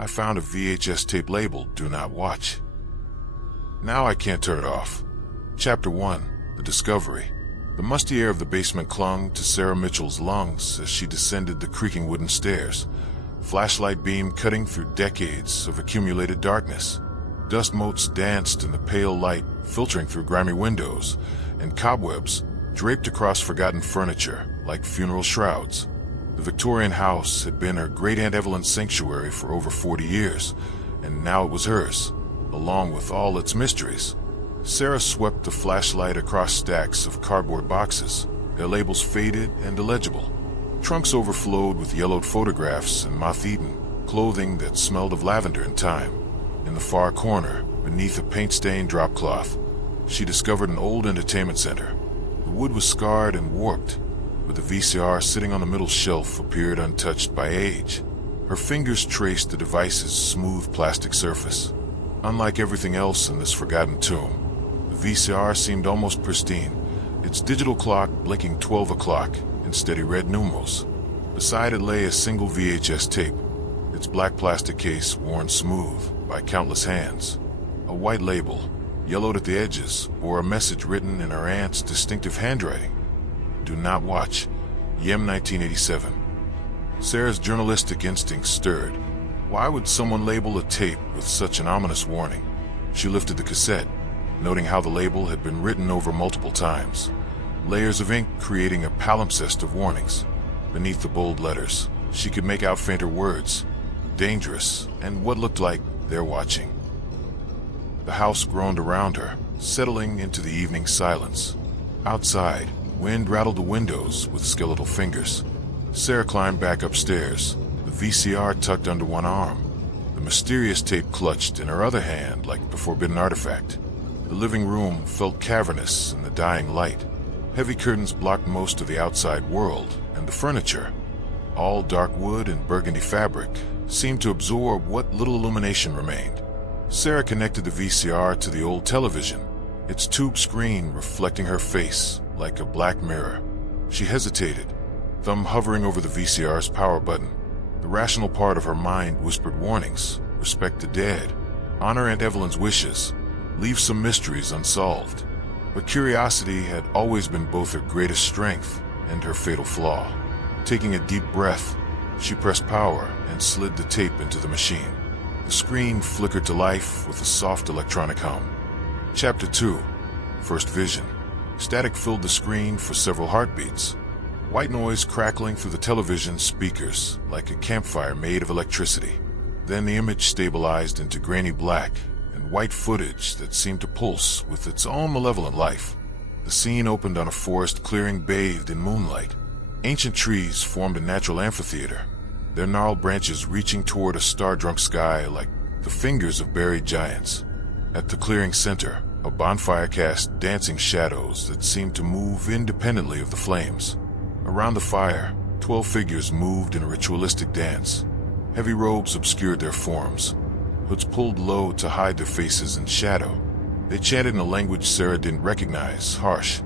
I found a VHS tape labeled "Do Not Watch." Now I can't turn it off. Chapter 1. The Discovery. The musty air of the basement clung to Sarah Mitchell's lungs as she descended the creaking wooden stairs, flashlight beam cutting through decades of accumulated darkness. Dust motes danced in the pale light filtering through grimy windows, and cobwebs draped across forgotten furniture like funeral shrouds. The Victorian house had been her great-aunt Evelyn's sanctuary for over 40 years, and now it was hers, along with all its mysteries. Sarah swept the flashlight across stacks of cardboard boxes, their labels faded and illegible. Trunks overflowed with yellowed photographs and moth-eaten clothing that smelled of lavender and thyme. In the far corner, beneath a paint-stained drop cloth, she discovered an old entertainment center. The wood was scarred and warped, but the VCR sitting on the middle shelf appeared untouched by age. Her fingers traced the device's smooth plastic surface. Unlike everything else in this forgotten tomb, the VCR seemed almost pristine, its digital clock blinking 12 o'clock in steady red numerals. Beside it lay a single VHS tape, its black plastic case worn smooth by countless hands. A white label, yellowed at the edges, bore a message written in her aunt's distinctive handwriting. "Do not watch. Yem 1987. Sarah's journalistic instincts stirred. Why would someone label a tape with such an ominous warning? She lifted the cassette, noting how the label had been written over multiple times, layers of ink creating a palimpsest of warnings. Beneath the bold letters, she could make out fainter words, dangerous, and what looked like "they're watching." The house groaned around her, settling into the evening silence. Outside, wind rattled the windows with skeletal fingers. Sarah climbed back upstairs, the VCR tucked under one arm, the mysterious tape clutched in her other hand like the forbidden artifact. The living room felt cavernous in the dying light. Heavy curtains blocked most of the outside world, and the furniture, all dark wood and burgundy fabric, seemed to absorb what little illumination remained. Sarah connected the VCR to the old television, its tube screen reflecting her face like a black mirror. She hesitated, thumb hovering over the VCR's power button. The rational part of her mind whispered warnings: respect the dead, honor Aunt Evelyn's wishes, leave some mysteries unsolved. But curiosity had always been both her greatest strength and her fatal flaw. Taking a deep breath, she pressed power and slid the tape into the machine. The screen flickered to life with a soft electronic hum. Chapter 2. First Vision. Static filled the screen for several heartbeats. White noise crackling through the television speakers like a campfire made of electricity. Then the image stabilized into grainy black and white footage that seemed to pulse with its own malevolent life. The scene opened on a forest clearing bathed in moonlight. Ancient trees formed a natural amphitheater, their gnarled branches reaching toward a star-drunk sky like the fingers of buried giants. At the clearing center, a bonfire cast dancing shadows that seemed to move independently of the flames. Around the fire, 12 figures moved in a ritualistic dance. Heavy robes obscured their forms, hoods pulled low to hide their faces in shadow. They chanted in a language Sarah didn't recognize, harsh,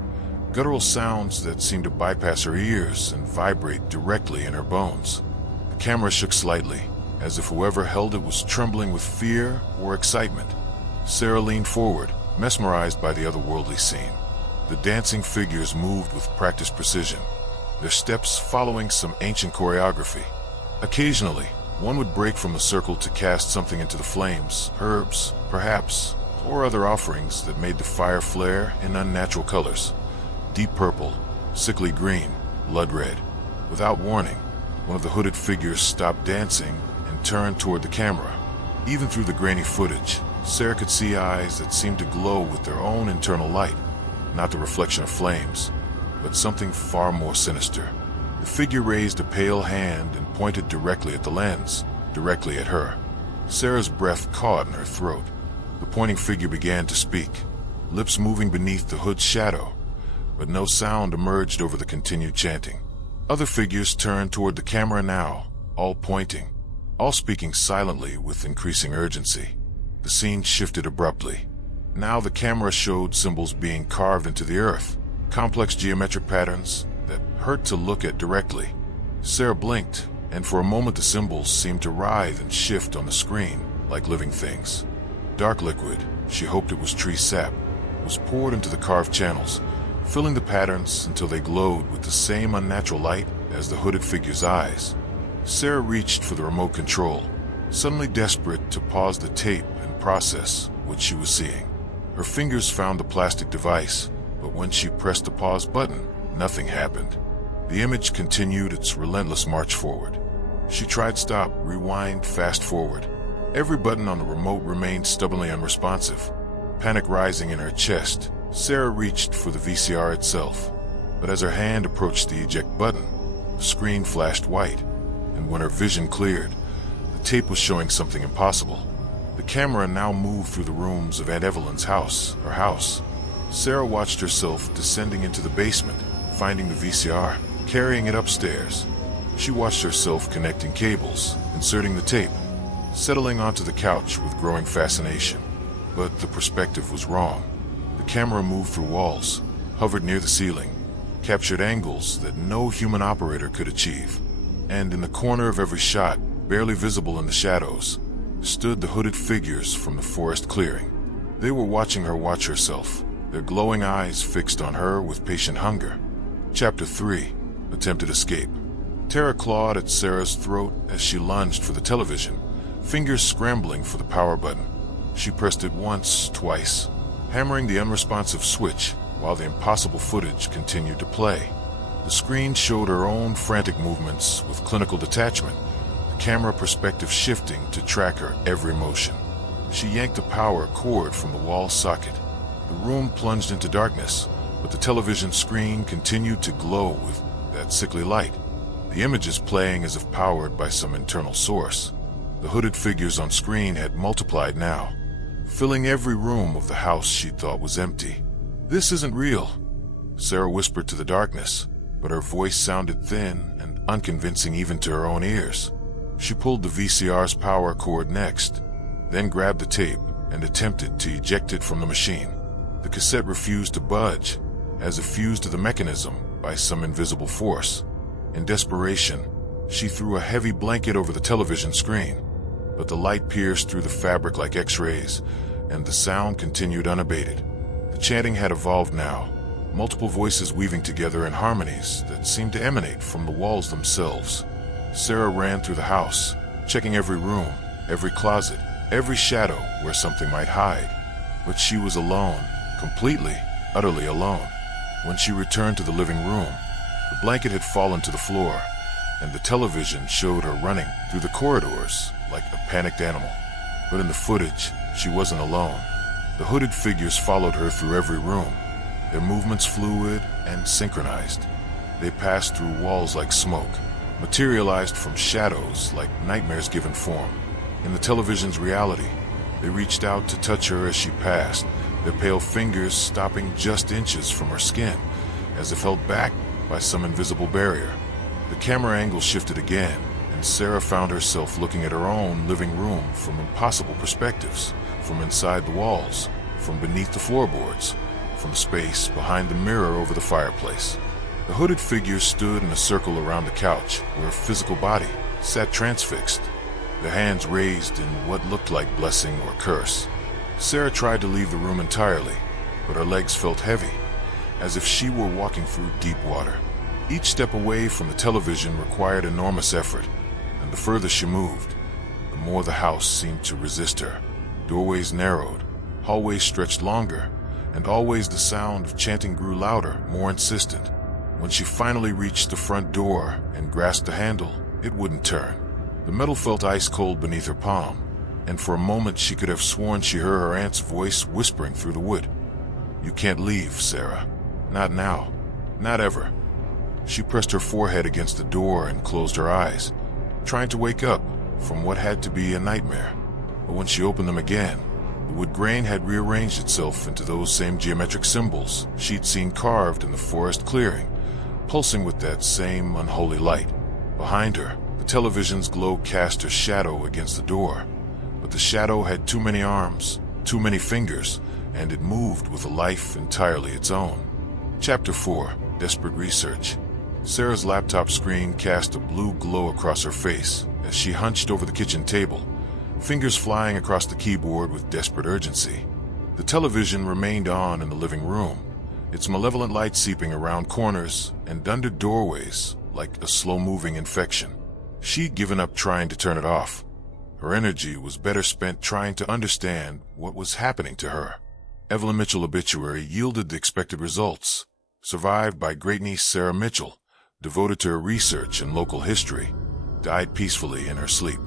guttural sounds that seemed to bypass her ears and vibrate directly in her bones. The camera shook slightly, as if whoever held it was trembling with fear or excitement. Sarah leaned forward, mesmerized by the otherworldly scene. The dancing figures moved with practiced precision, their steps following some ancient choreography. Occasionally, one would break from the circle to cast something into the flames, herbs, perhaps, or other offerings that made the fire flare in unnatural colors. Deep purple, sickly green, blood red. Without warning, one of the hooded figures stopped dancing and turned toward the camera. Even through the grainy footage, Sarah could see eyes that seemed to glow with their own internal light, not the reflection of flames, but something far more sinister. The figure raised a pale hand and pointed directly at the lens, directly at her. Sarah's breath caught in her throat. The pointing figure began to speak, lips moving beneath the hood's shadow, but no sound emerged over the continued chanting. Other figures turned toward the camera now, all pointing, all speaking silently with increasing urgency. The scene shifted abruptly. Now the camera showed symbols being carved into the earth, complex geometric patterns that hurt to look at directly. Sarah blinked, and for a moment the symbols seemed to writhe and shift on the screen like living things. Dark liquid, she hoped it was tree sap, was poured into the carved channels, filling the patterns until they glowed with the same unnatural light as the hooded figure's eyes. Sarah reached for the remote control, suddenly desperate to pause the tape and process what she was seeing. Her fingers found the plastic device, but when she pressed the pause button, nothing happened. The image continued its relentless march forward. She tried stop, rewind, fast forward. Every button on the remote remained stubbornly unresponsive. Panic rising in her chest, Sarah reached for the VCR itself. But as her hand approached the eject button, the screen flashed white, and when her vision cleared, the tape was showing something impossible. The camera now moved through the rooms of Aunt Evelyn's house, her house. Sarah watched herself descending into the basement, finding the VCR, carrying it upstairs. She watched herself connecting cables, inserting the tape, settling onto the couch with growing fascination. But the perspective was wrong. The camera moved through walls, hovered near the ceiling, captured angles that no human operator could achieve. And in the corner of every shot, barely visible in the shadows, stood the hooded figures from the forest clearing. They were watching her watch herself, their glowing eyes fixed on her with patient hunger. Chapter 3. Attempted Escape. Terror clawed at Sarah's throat as she lunged for the television, fingers scrambling for the power button. She pressed it once, twice, hammering the unresponsive switch while the impossible footage continued to play. The screen showed her own frantic movements with clinical detachment, the camera perspective shifting to track her every motion. She yanked the power cord from the wall socket. The room plunged into darkness, but the television screen continued to glow with that sickly light, the images playing as if powered by some internal source. The hooded figures on screen had multiplied now, filling every room of the house she thought was empty. "This isn't real," Sarah whispered to the darkness, but her voice sounded thin and unconvincing even to her own ears. She pulled the VCR's power cord next, then grabbed the tape and attempted to eject it from the machine. The cassette refused to budge, as if fused to the mechanism by some invisible force. In desperation, she threw a heavy blanket over the television screen, but the light pierced through the fabric like X-rays, and the sound continued unabated. The chanting had evolved now, multiple voices weaving together in harmonies that seemed to emanate from the walls themselves. Sarah ran through the house, checking every room, every closet, every shadow where something might hide. But she was alone, completely, utterly alone. When she returned to the living room, the blanket had fallen to the floor, and the television showed her running through the corridors like a panicked animal. But in the footage, she wasn't alone. The hooded figures followed her through every room, their movements fluid and synchronized. They passed through walls like smoke, materialized from shadows like nightmares given form. In the television's reality, they reached out to touch her as she passed, their pale fingers stopping just inches from her skin, as if held back by some invisible barrier. The camera angle shifted again, and Sarah found herself looking at her own living room from impossible perspectives, from inside the walls, from beneath the floorboards, from space behind the mirror over the fireplace. The hooded figures stood in a circle around the couch, where a physical body sat transfixed, their hands raised in what looked like blessing or curse. Sarah tried to leave the room entirely, but her legs felt heavy, as if she were walking through deep water. Each step away from the television required enormous effort, and the further she moved, the more the house seemed to resist her. Doorways narrowed, hallways stretched longer, and always the sound of chanting grew louder, more insistent. When she finally reached the front door and grasped the handle, it wouldn't turn. The metal felt ice cold beneath her palm, and for a moment she could have sworn she heard her aunt's voice whispering through the wood. "You can't leave, Sarah. Not now. Not ever." She pressed her forehead against the door and closed her eyes, trying to wake up from what had to be a nightmare. But when she opened them again, the wood grain had rearranged itself into those same geometric symbols she'd seen carved in the forest clearing, pulsing with that same unholy light. Behind her, the television's glow cast her shadow against the door, but the shadow had too many arms, too many fingers, and it moved with a life entirely its own. Chapter 4. Desperate Research. Sarah's laptop screen cast a blue glow across her face as she hunched over the kitchen table, fingers flying across the keyboard with desperate urgency. The television remained on in the living room, its malevolent light seeping around corners and under doorways like a slow-moving infection. She'd given up trying to turn it off. Her energy was better spent trying to understand what was happening to her. Evelyn Mitchell obituary yielded the expected results. Survived by great-niece Sarah Mitchell, devoted to her research and local history, died peacefully in her sleep.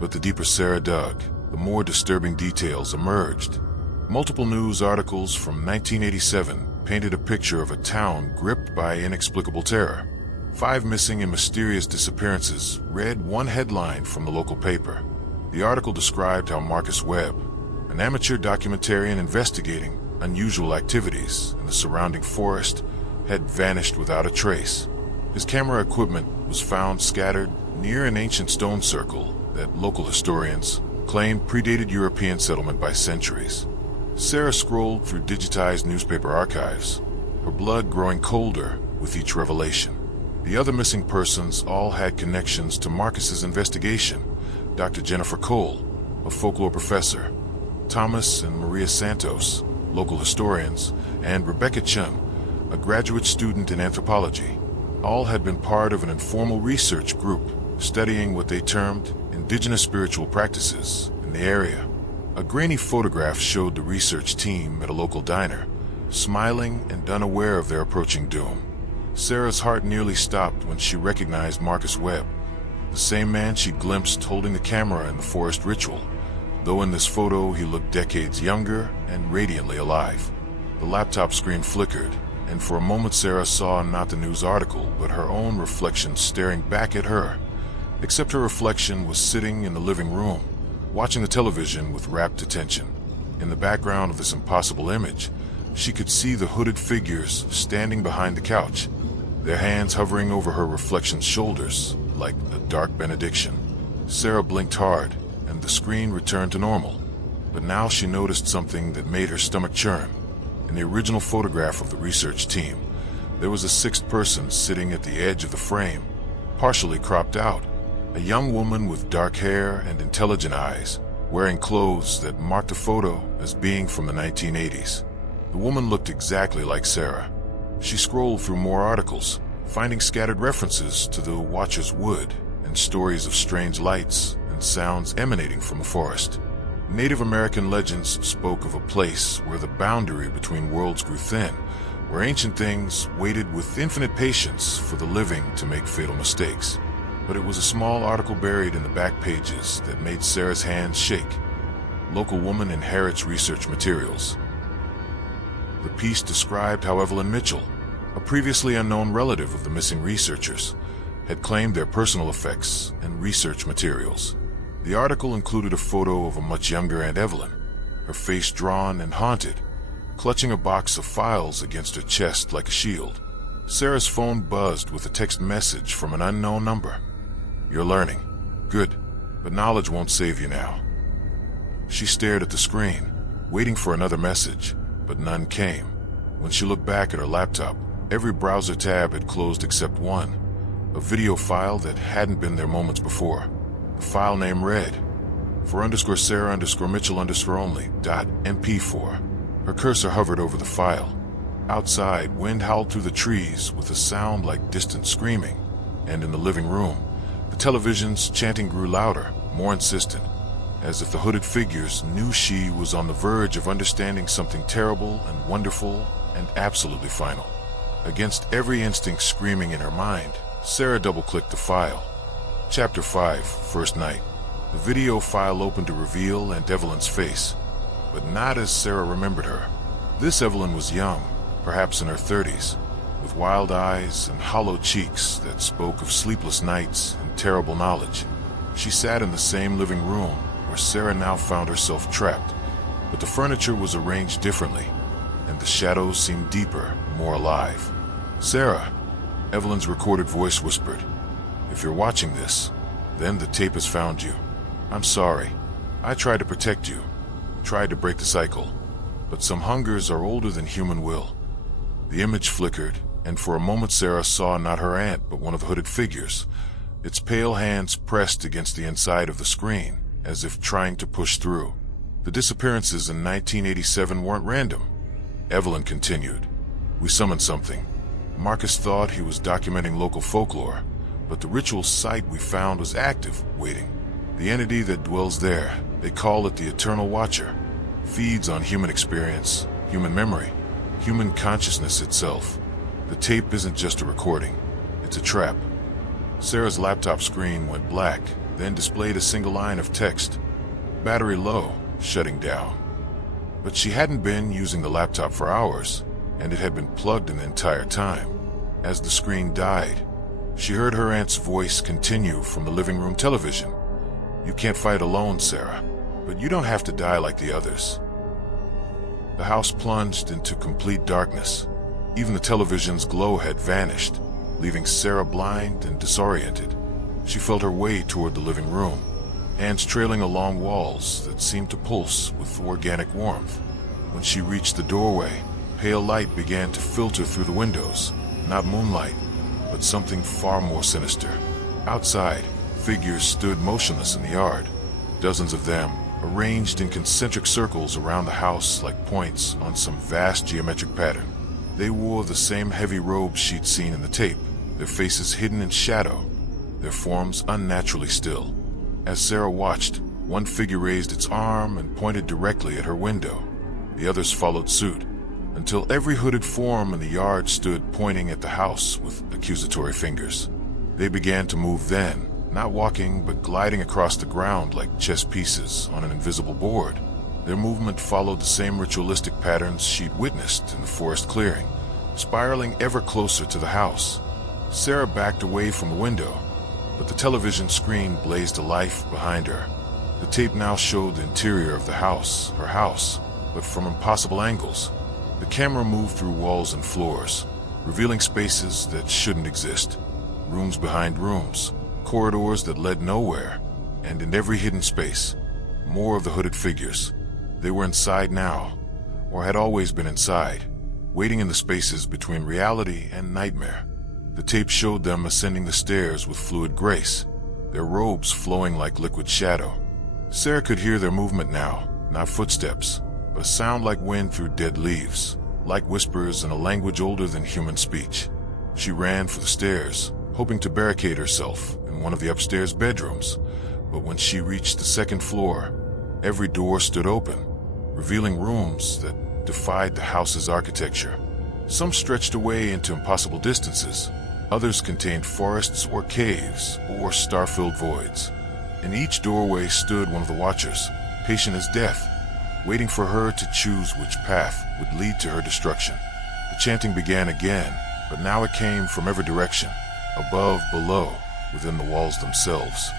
But the deeper Sarah dug, the more disturbing details emerged. Multiple news articles from 1987 painted a picture of a town gripped by inexplicable terror. 5 missing and mysterious disappearances read one headline from the local paper. The article described how Marcus Webb, an amateur documentarian investigating unusual activities in the surrounding forest, had vanished without a trace. His camera equipment was found scattered near an ancient stone circle that local historians claimed predated European settlement by centuries. Sarah scrolled through digitized newspaper archives, her blood growing colder with each revelation. The other missing persons all had connections to Marcus's investigation. Dr. Jennifer Cole, a folklore professor, Thomas and Maria Santos, local historians, and Rebecca Chun, a graduate student in anthropology. All had been part of an informal research group studying what they termed indigenous spiritual practices in the area. A grainy photograph showed the research team at a local diner, smiling and unaware of their approaching doom. Sarah's heart nearly stopped when she recognized Marcus Webb, the same man she glimpsed holding the camera in the forest ritual, though in this photo he looked decades younger and radiantly alive. The laptop screen flickered, and for a moment Sarah saw not the news article, but her own reflection staring back at her. Except her reflection was sitting in the living room, watching the television with rapt attention. In the background of this impossible image, she could see the hooded figures standing behind the couch, their hands hovering over her reflection's shoulders like a dark benediction. Sarah blinked hard, and the screen returned to normal. But now she noticed something that made her stomach churn. In the original photograph of the research team, there was a 6th person sitting at the edge of the frame, partially cropped out. A young woman with dark hair and intelligent eyes, wearing clothes that marked the photo as being from the 1980s. The woman looked exactly like Sarah. She scrolled through more articles, finding scattered references to the Watcher's Wood and stories of strange lights and sounds emanating from the forest. Native American legends spoke of a place where the boundary between worlds grew thin, where ancient things waited with infinite patience for the living to make fatal mistakes. But it was a small article buried in the back pages that made Sarah's hands shake. Local woman inherits research materials. The piece described how Evelyn Mitchell, a previously unknown relative of the missing researchers, had claimed their personal effects and research materials. The article included a photo of a much younger Aunt Evelyn, her face drawn and haunted, clutching a box of files against her chest like a shield. Sarah's phone buzzed with a text message from an unknown number. "You're learning. Good, but knowledge won't save you now." She stared at the screen, waiting for another message, but none came. When she looked back at her laptop, every browser tab had closed except one, a video file that hadn't been there moments before. The file name read, for_Sarah_Mitchell_only.mp4. Her cursor hovered over the file. Outside, wind howled through the trees with a sound like distant screaming, and in the living room, the television's chanting grew louder, more insistent, as if the hooded figures knew she was on the verge of understanding something terrible and wonderful and absolutely final. Against every instinct screaming in her mind, Sarah double-clicked the file. Chapter 5, First Night. The video file opened to reveal Aunt Evelyn's face, but not as Sarah remembered her. This Evelyn was young, perhaps in her 30s, with wild eyes and hollow cheeks that spoke of sleepless nights and terrible knowledge. She sat in the same living room where Sarah now found herself trapped, but the furniture was arranged differently, and the shadows seemed deeper, more alive. "Sarah," Evelyn's recorded voice whispered, "if you're watching this, then the tape has found you. I'm sorry. I tried to protect you, tried to break the cycle, but some hungers are older than human will." The image flickered, and for a moment Sarah saw not her aunt but one of the hooded figures, its pale hands pressed against the inside of the screen, as if trying to push through. The disappearances in 1987 weren't random. Evelyn continued. We summoned something. Marcus thought he was documenting local folklore, but the ritual site we found was active, waiting. The entity that dwells there, they call it the Eternal Watcher, feeds on human experience, human memory, human consciousness itself. The tape isn't just a recording, it's a trap. Sarah's laptop screen went black, then displayed a single line of text. Battery low, shutting down. But she hadn't been using the laptop for hours, and it had been plugged in the entire time. As the screen died, she heard her aunt's voice continue from the living room television. You can't fight alone, Sarah, but you don't have to die like the others. The house plunged into complete darkness. Even the television's glow had vanished, leaving Sarah blind and disoriented. She felt her way toward the living room, hands trailing along walls that seemed to pulse with organic warmth. When she reached the doorway, pale light began to filter through the windows, not moonlight, but something far more sinister. Outside, figures stood motionless in the yard, dozens of them, arranged in concentric circles around the house like points on some vast geometric pattern. They wore the same heavy robes she'd seen in the tape, their faces hidden in shadow, their forms unnaturally still. As Sarah watched, one figure raised its arm and pointed directly at her window. The others followed suit, until every hooded form in the yard stood pointing at the house with accusatory fingers. They began to move then, not walking but gliding across the ground like chess pieces on an invisible board. Their movement followed the same ritualistic patterns she'd witnessed in the forest clearing, spiraling ever closer to the house. Sarah backed away from the window, but the television screen blazed to life behind her. The tape now showed the interior of the house, her house, but from impossible angles. The camera moved through walls and floors, revealing spaces that shouldn't exist. Rooms behind rooms, corridors that led nowhere, and in every hidden space, more of the hooded figures. They were inside now, or had always been inside, waiting in the spaces between reality and nightmare. The tape showed them ascending the stairs with fluid grace, their robes flowing like liquid shadow. Sarah could hear their movement now, not footsteps, but a sound like wind through dead leaves, like whispers in a language older than human speech. She ran for the stairs, hoping to barricade herself in one of the upstairs bedrooms, but when she reached the second floor, every door stood open, revealing rooms that defied the house's architecture. Some stretched away into impossible distances, others contained forests or caves or star-filled voids. In each doorway stood one of the watchers, patient as death, waiting for her to choose which path would lead to her destruction. The chanting began again, but now it came from every direction, above, below, within the walls themselves.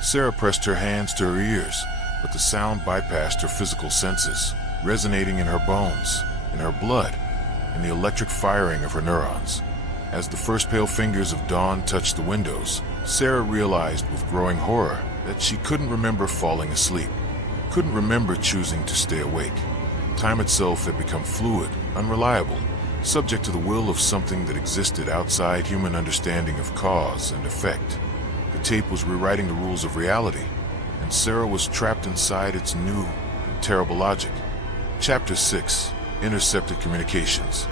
Sarah pressed her hands to her ears, but the sound bypassed her physical senses, resonating in her bones, in her blood, in the electric firing of her neurons. As the first pale fingers of dawn touched the windows, Sarah realized with growing horror that she couldn't remember falling asleep, couldn't remember choosing to stay awake. Time itself had become fluid, unreliable, subject to the will of something that existed outside human understanding of cause and effect. The tape was rewriting the rules of reality, and Sarah was trapped inside its new and terrible logic. Chapter 6. Intercepted Communications.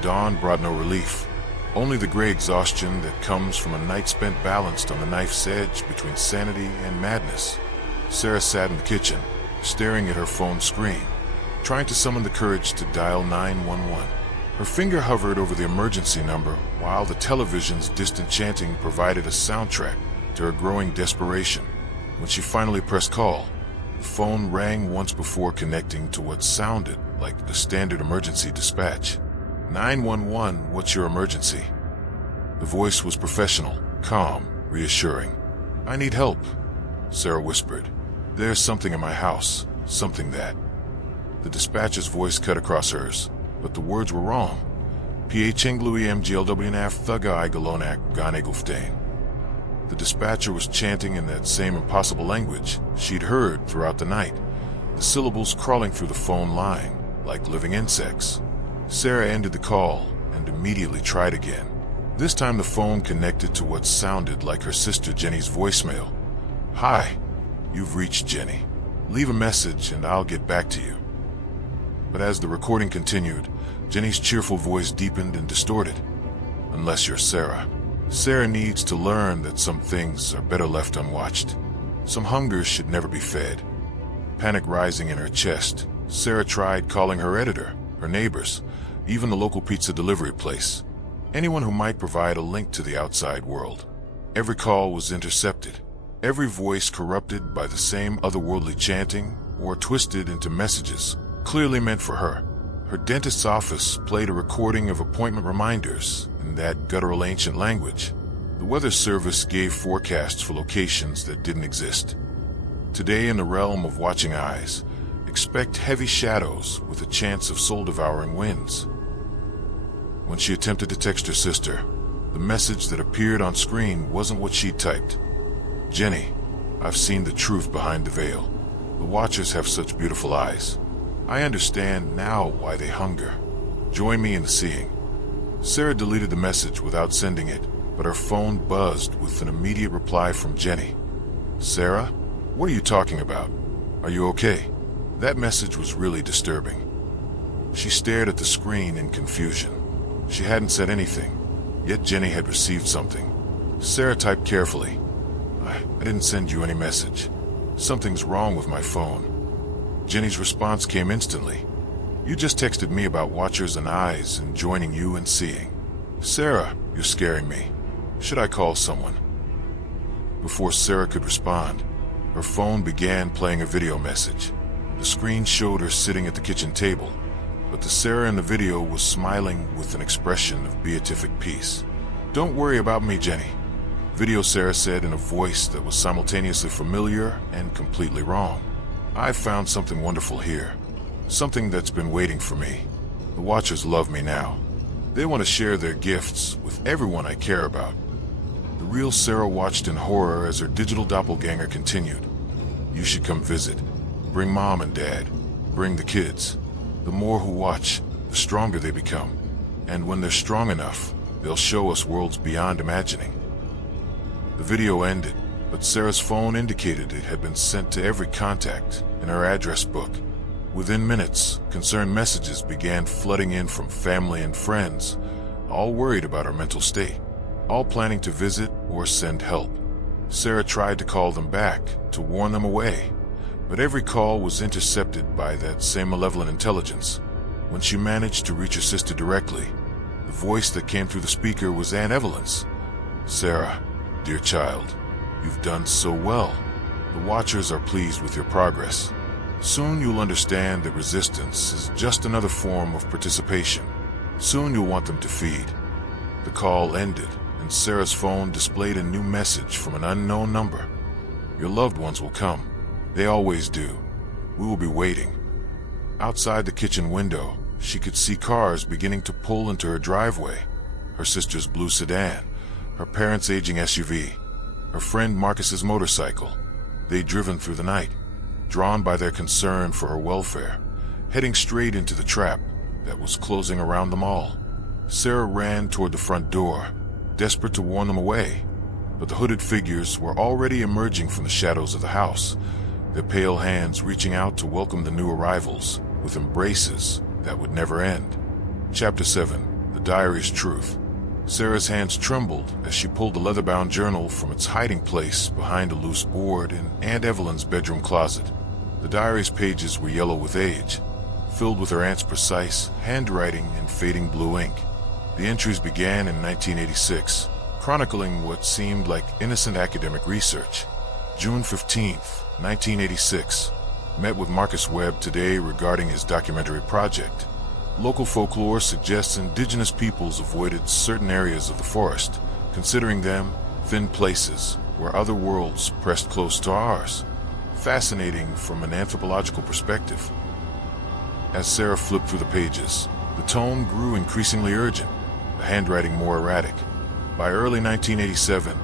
Dawn brought no relief, only the gray exhaustion that comes from a night spent balanced on the knife's edge between sanity and madness. Sarah sat in the kitchen, staring at her phone screen, trying to summon the courage to dial 911. Her finger hovered over the emergency number while the television's distant chanting provided a soundtrack to her growing desperation. When she finally pressed call, the phone rang once before connecting to what sounded like a standard emergency dispatch. 911, what's your emergency? The voice was professional, calm, reassuring. I need help, Sarah whispered. There's something in my house, something that... The dispatcher's voice cut across hers, but the words were wrong. P-H-N-G-L-U-E M-G-L-W-N-A-F Thug-I Galonak Gane-Guftain. The dispatcher was chanting in that same impossible language she'd heard throughout the night, the syllables crawling through the phone line like living insects. Sarah ended the call and immediately tried again. This time the phone connected to what sounded like her sister Jenny's voicemail. "Hi, you've reached Jenny. Leave a message and I'll get back to you." But as the recording continued, Jenny's cheerful voice deepened and distorted. "Unless you're Sarah. Sarah needs to learn that some things are better left unwatched. Some hunger should never be fed." Panic rising in her chest, Sarah tried calling her editor, her neighbors, even the local pizza delivery place. Anyone who might provide a link to the outside world. Every call was intercepted, every voice corrupted by the same otherworldly chanting or twisted into messages clearly meant for her. Her dentist's office played a recording of appointment reminders in that guttural ancient language. The weather service gave forecasts for locations that didn't exist. Today, in the realm of watching eyes, expect heavy shadows with a chance of soul-devouring winds. When she attempted to text her sister, the message that appeared on screen wasn't what she'd typed. "Jenny, I've seen the truth behind the veil. The Watchers have such beautiful eyes. I understand now why they hunger. Join me in the seeing." Sarah deleted the message without sending it, but her phone buzzed with an immediate reply from Jenny. "Sarah, what are you talking about? Are you okay?" That message was really disturbing. She stared at the screen in confusion. She hadn't said anything, yet Jenny had received something. Sarah typed carefully, I didn't send you any message. Something's wrong with my phone." Jenny's response came instantly. "You just texted me about Watchers and eyes and joining you in seeing." "Sarah, you're scaring me. Should I call someone?" Before Sarah could respond, her phone began playing a video message. The screen showed her sitting at the kitchen table, but the Sarah in the video was smiling with an expression of beatific peace. "Don't worry about me, Jenny." Video Sarah said in a voice that was simultaneously familiar and completely wrong. "I've found something wonderful here. Something that's been waiting for me. The Watchers love me now. They want to share their gifts with everyone I care about." The real Sarah watched in horror as her digital doppelganger continued. "You should come visit. Bring Mom and Dad. Bring the kids. The more who watch, the stronger they become. And when they're strong enough, they'll show us worlds beyond imagining." The video ended, but Sarah's phone indicated it had been sent to every contact in her address book. Within minutes, concerned messages began flooding in from family and friends, all worried about her mental state, all planning to visit or send help. Sarah tried to call them back, to warn them away, but every call was intercepted by that same malevolent intelligence. When she managed to reach her sister directly, the voice that came through the speaker was Aunt Evelyn's. "Sarah, dear child, you've done so well. The Watchers are pleased with your progress. Soon you'll understand that resistance is just another form of participation. Soon you'll want them to feed." The call ended, and Sarah's phone displayed a new message from an unknown number. "Your loved ones will come. They always do. We will be waiting." Outside the kitchen window, she could see cars beginning to pull into her driveway. Her sister's blue sedan, her parents' aging SUV, her friend Marcus's motorcycle. They'd driven through the night, drawn by their concern for her welfare, heading straight into the trap that was closing around them all. Sarah ran toward the front door, desperate to warn them away, but the hooded figures were already emerging from the shadows of the house, their pale hands reaching out to welcome the new arrivals with embraces that would never end. Chapter 7. The Diary's Truth. Sarah's hands trembled as she pulled the leather-bound journal from its hiding place behind a loose board in Aunt Evelyn's bedroom closet. The diary's pages were yellow with age, filled with her aunt's precise handwriting in fading blue ink. The entries began in 1986, chronicling what seemed like innocent academic research. June 15th, 1986. Met with Marcus Webb today regarding his documentary project. Local folklore suggests indigenous peoples avoided certain areas of the forest, considering them thin places where other worlds pressed close to ours. Fascinating from an anthropological perspective. As Sarah flipped through the pages, the tone grew increasingly urgent, the handwriting more erratic. By early 1987,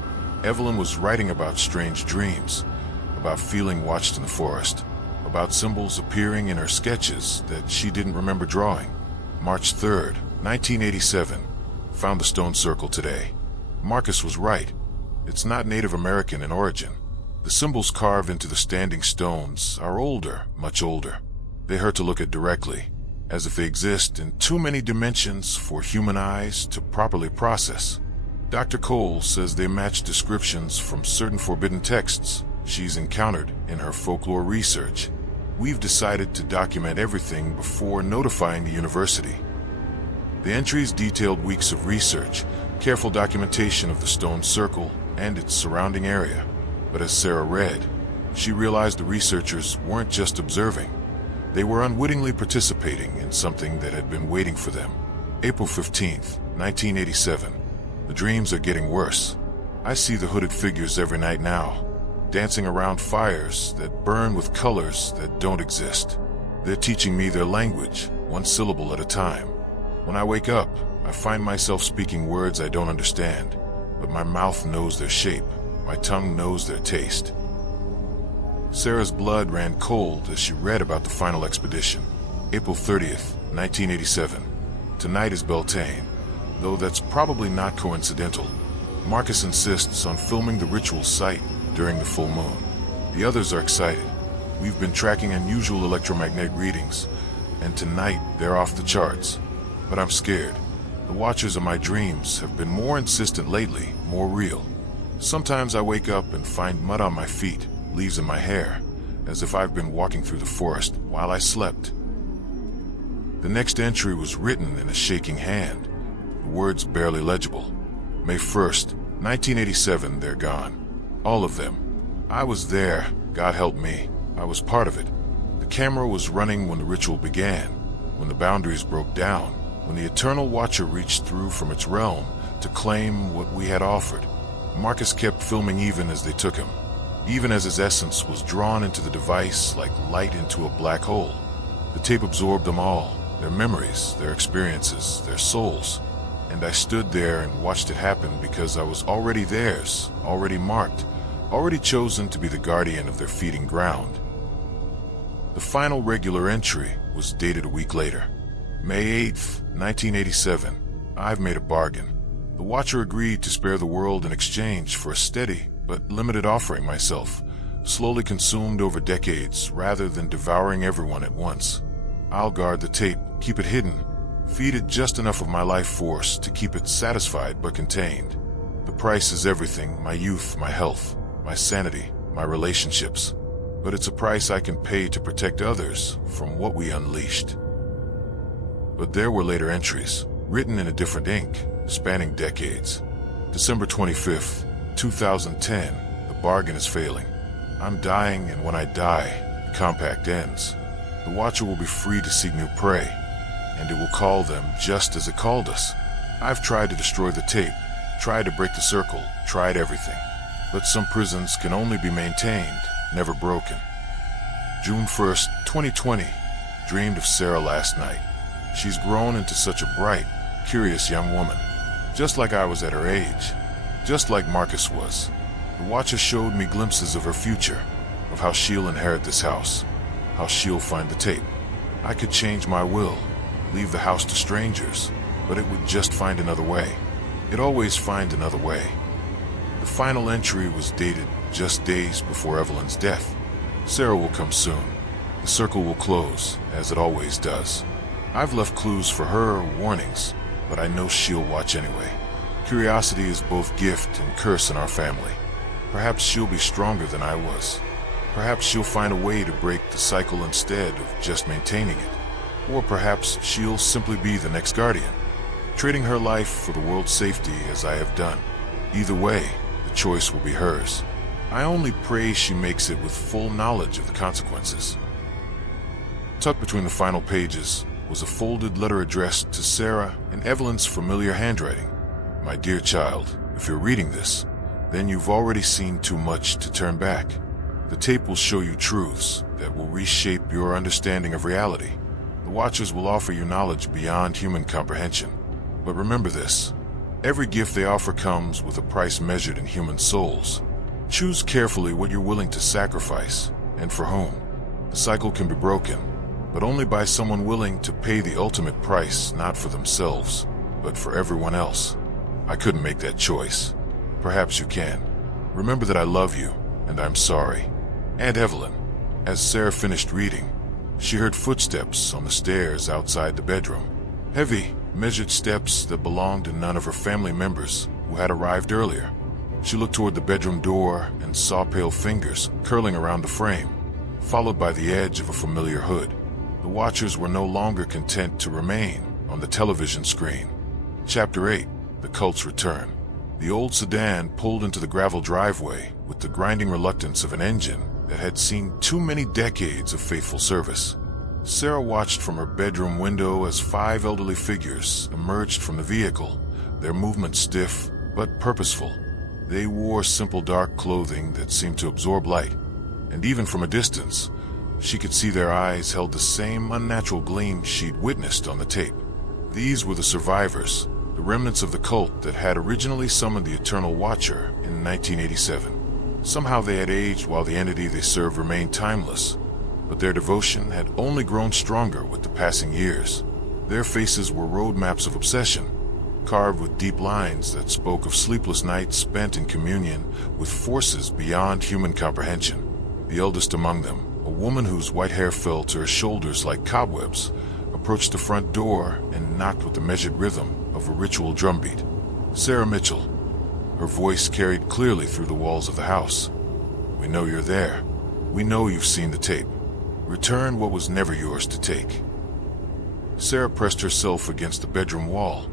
Evelyn was writing about strange dreams, about feeling watched in the forest, about symbols appearing in her sketches that she didn't remember drawing. March 3rd, 1987. Found the stone circle today. Marcus was right. It's not Native American in origin. The symbols carved into the standing stones are older, much older. They hurt to look at directly, as if they exist in too many dimensions for human eyes to properly process. Dr. Cole says they match descriptions from certain forbidden texts she's encountered in her folklore research. We've decided to document everything before notifying the university. The entries detailed weeks of research, careful documentation of the stone circle and its surrounding area. But as Sarah read, she realized the researchers weren't just observing. They were unwittingly participating in something that had been waiting for them. April 15th, 1987. The dreams are getting worse. I see the hooded figures every night now, dancing around fires that burn with colors that don't exist. They're teaching me their language, one syllable at a time. When I wake up, I find myself speaking words I don't understand, but my mouth knows their shape, my tongue knows their taste. Sarah's blood ran cold as she read about the final expedition. April 30th, 1987. Tonight is Beltane, though that's probably not coincidental. Marcus insists on filming the ritual site during the full moon. The others are excited. We've been tracking unusual electromagnetic readings, and tonight they're off the charts. But I'm scared. The watchers of my dreams have been more insistent lately, more real. Sometimes I wake up and find mud on my feet, leaves in my hair, as if I've been walking through the forest while I slept. The next entry was written in a shaking hand, the words barely legible. May 1st, 1987, they're gone. All of them. I was there, God help me. I was part of it. The camera was running when the ritual began, when the boundaries broke down, when the Eternal Watcher reached through from its realm to claim what we had offered. Marcus kept filming even as they took him, even as his essence was drawn into the device like light into a black hole. The tape absorbed them all, their memories, their experiences, their souls. And I stood there and watched it happen because I was already theirs, already marked, already chosen to be the guardian of their feeding ground. The final regular entry was dated a week later. May 8th, 1987. I've made a bargain. The Watcher agreed to spare the world in exchange for a steady but limited offering myself, slowly consumed over decades rather than devouring everyone at once. I'll guard the tape, keep it hidden, feed it just enough of my life force to keep it satisfied but contained. The price is everything, my youth, my health, my sanity, my relationships. But it's a price I can pay to protect others from what we unleashed. But there were later entries, written in a different ink, spanning decades. December 25th, 2010, the bargain is failing. I'm dying, and when I die, the compact ends. The Watcher will be free to seek new prey, and it will call them just as it called us. I've tried to destroy the tape, tried to break the circle, tried everything. But some prisons can only be maintained, never broken. June 1st, 2020, dreamed of Sarah last night. She's grown into such a bright, curious young woman, just like I was at her age, just like Marcus was. The Watcher showed me glimpses of her future, of how she'll inherit this house, how she'll find the tape. I could change my will, leave the house to strangers, but it would just find another way. It always finds another way. The final entry was dated just days before Evelyn's death. Sarah will come soon. The circle will close, as it always does. I've left clues for her, warnings, but I know she'll watch anyway. Curiosity is both gift and curse in our family. Perhaps she'll be stronger than I was. Perhaps she'll find a way to break the cycle instead of just maintaining it. Or perhaps she'll simply be the next guardian, trading her life for the world's safety as I have done. Either way, the choice will be hers. I only pray she makes it with full knowledge of the consequences. Tucked between the final pages was a folded letter addressed to Sarah in Evelyn's familiar handwriting. My dear child, if you're reading this, then you've already seen too much to turn back. The tape will show you truths that will reshape your understanding of reality. The Watchers will offer you knowledge beyond human comprehension. But remember this, every gift they offer comes with a price measured in human souls. Choose carefully what you're willing to sacrifice, and for whom. The cycle can be broken, but only by someone willing to pay the ultimate price, not for themselves, but for everyone else. I couldn't make that choice. Perhaps you can. Remember that I love you, and I'm sorry. Aunt Evelyn. As Sarah finished reading, she heard footsteps on the stairs outside the bedroom. Heavy, measured steps that belonged to none of her family members who had arrived earlier. She looked toward the bedroom door and saw pale fingers curling around the frame, followed by the edge of a familiar hood. The watchers were no longer content to remain on the television screen. Chapter 8. The Cult's Return. The old sedan pulled into the gravel driveway with the grinding reluctance of an engine that had seen too many decades of faithful service. Sarah watched from her bedroom window as 5 elderly figures emerged from the vehicle, their movements stiff but purposeful. They wore simple dark clothing that seemed to absorb light, and even from a distance, she could see their eyes held the same unnatural gleam she'd witnessed on the tape. These were the survivors, the remnants of the cult that had originally summoned the Eternal Watcher in 1987. Somehow they had aged while the entity they served remained timeless, but their devotion had only grown stronger with the passing years. Their faces were roadmaps of obsession, carved with deep lines that spoke of sleepless nights spent in communion with forces beyond human comprehension. The eldest among them, a woman whose white hair fell to her shoulders like cobwebs, approached the front door and knocked with the measured rhythm of a ritual drumbeat. Sarah Mitchell. Her voice carried clearly through the walls of the house. We know you're there. We know you've seen the tape. Return what was never yours to take. Sarah pressed herself against the bedroom wall,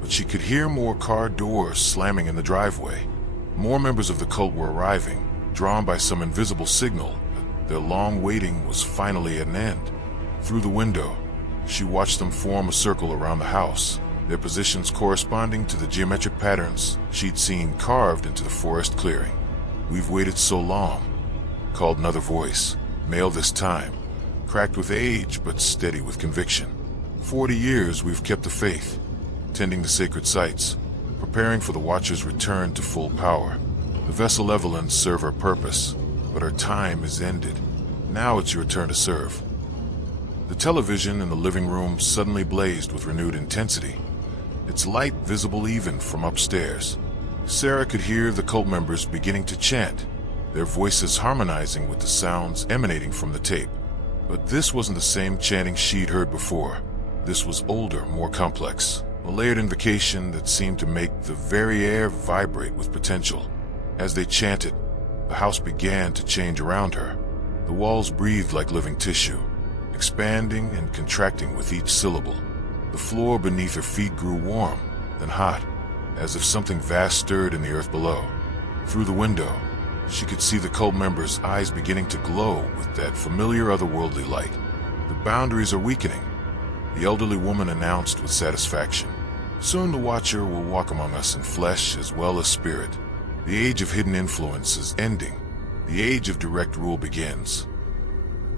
but she could hear more car doors slamming in the driveway. More members of the cult were arriving, drawn by some invisible signal that their long waiting was finally at an end. Through the window, she watched them form a circle around the house, their positions corresponding to the geometric patterns she'd seen carved into the forest clearing. We've waited so long, called another voice, male this time, cracked with age but steady with conviction. 40 years we've kept the faith, tending the sacred sites, preparing for the Watcher's return to full power. The vessel Evelyn served her purpose, but her time is ended. Now it's your turn to serve. The television in the living room suddenly blazed with renewed intensity, its light visible even from upstairs. Sarah could hear the cult members beginning to chant, their voices harmonizing with the sounds emanating from the tape. But this wasn't the same chanting she'd heard before. This was older, more complex, a layered invocation that seemed to make the very air vibrate with potential. As they chanted, the house began to change around her. The walls breathed like living tissue, expanding and contracting with each syllable. The floor beneath her feet grew warm, then hot, as if something vast stirred in the earth below. Through the window, she could see the cult members' eyes beginning to glow with that familiar otherworldly light. The boundaries are weakening, the elderly woman announced with satisfaction. Soon the Watcher will walk among us in flesh as well as spirit. The age of hidden influence is ending. The age of direct rule begins.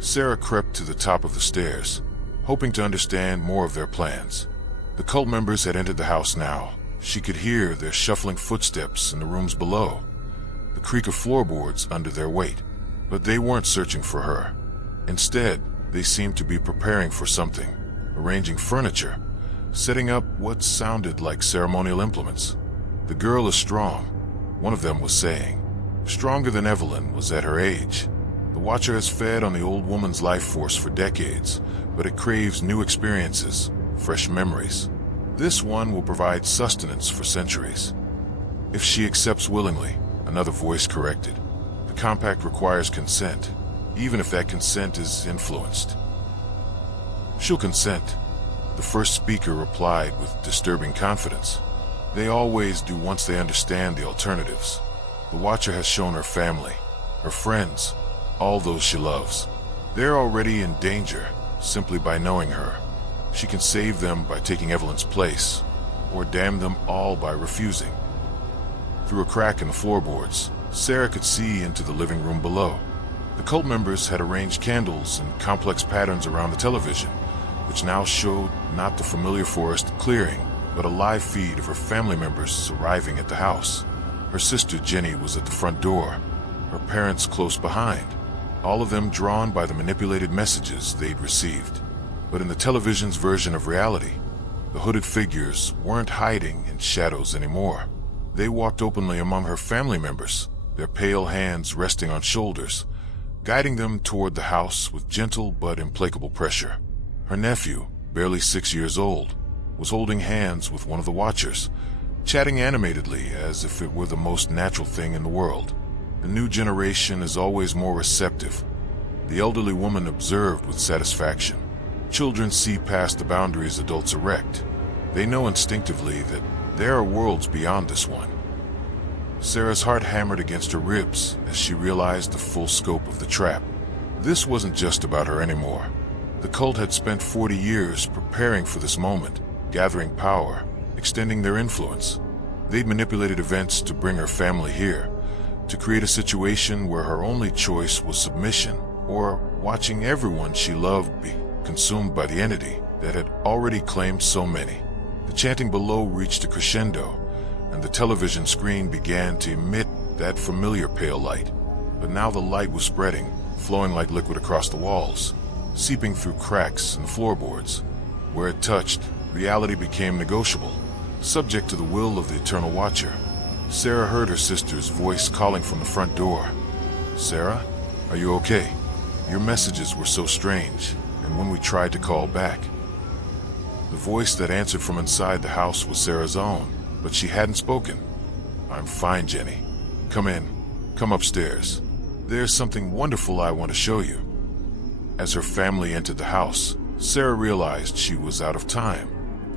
Sarah crept to the top of the stairs, hoping to understand more of their plans. The cult members had entered the house now. She could hear their shuffling footsteps in the rooms below, the creak of floorboards under their weight. But they weren't searching for her. Instead, they seemed to be preparing for something, arranging furniture, setting up what sounded like ceremonial implements. The girl is strong, one of them was saying. Stronger than Evelyn was at her age. The Watcher has fed on the old woman's life force for decades, but it craves new experiences, fresh memories. This one will provide sustenance for centuries. If she accepts willingly, another voice corrected. The compact requires consent, even if that consent is influenced. She'll consent, the first speaker replied with disturbing confidence. They always do once they understand the alternatives. The Watcher has shown her family, her friends, all those she loves. They're already in danger simply by knowing her. She can save them by taking Evelyn's place, or damn them all by refusing. Through a crack in the floorboards, Sarah could see into the living room below. The cult members had arranged candles in complex patterns around the television, which now showed not the familiar forest clearing, but a live feed of her family members arriving at the house. Her sister Jenny was at the front door, her parents close behind, all of them drawn by the manipulated messages they'd received. But in the television's version of reality, the hooded figures weren't hiding in shadows anymore. They walked openly among her family members, their pale hands resting on shoulders, guiding them toward the house with gentle but implacable pressure. Her nephew, barely 6 years old, was holding hands with one of the watchers, chatting animatedly as if it were the most natural thing in the world. The new generation is always more receptive, the elderly woman observed with satisfaction. Children see past the boundaries adults erect. They know instinctively that there are worlds beyond this one. Sarah's heart hammered against her ribs as she realized the full scope of the trap. This wasn't just about her anymore. The cult had spent 40 years preparing for this moment, gathering power, extending their influence. They'd manipulated events to bring her family here, to create a situation where her only choice was submission, or watching everyone she loved be consumed by the entity that had already claimed so many. The chanting below reached a crescendo, and the television screen began to emit that familiar pale light. But now the light was spreading, flowing like liquid across the walls, seeping through cracks and floorboards. Where it touched, reality became negotiable, subject to the will of the Eternal Watcher. Sarah heard her sister's voice calling from the front door. "Sarah, are you okay? Your messages were so strange, and when we tried to call back..." The voice that answered from inside the house was Sarah's own, but she hadn't spoken. "I'm fine, Jenny. Come in. Come upstairs. There's something wonderful I want to show you." As her family entered the house, Sarah realized she was out of time.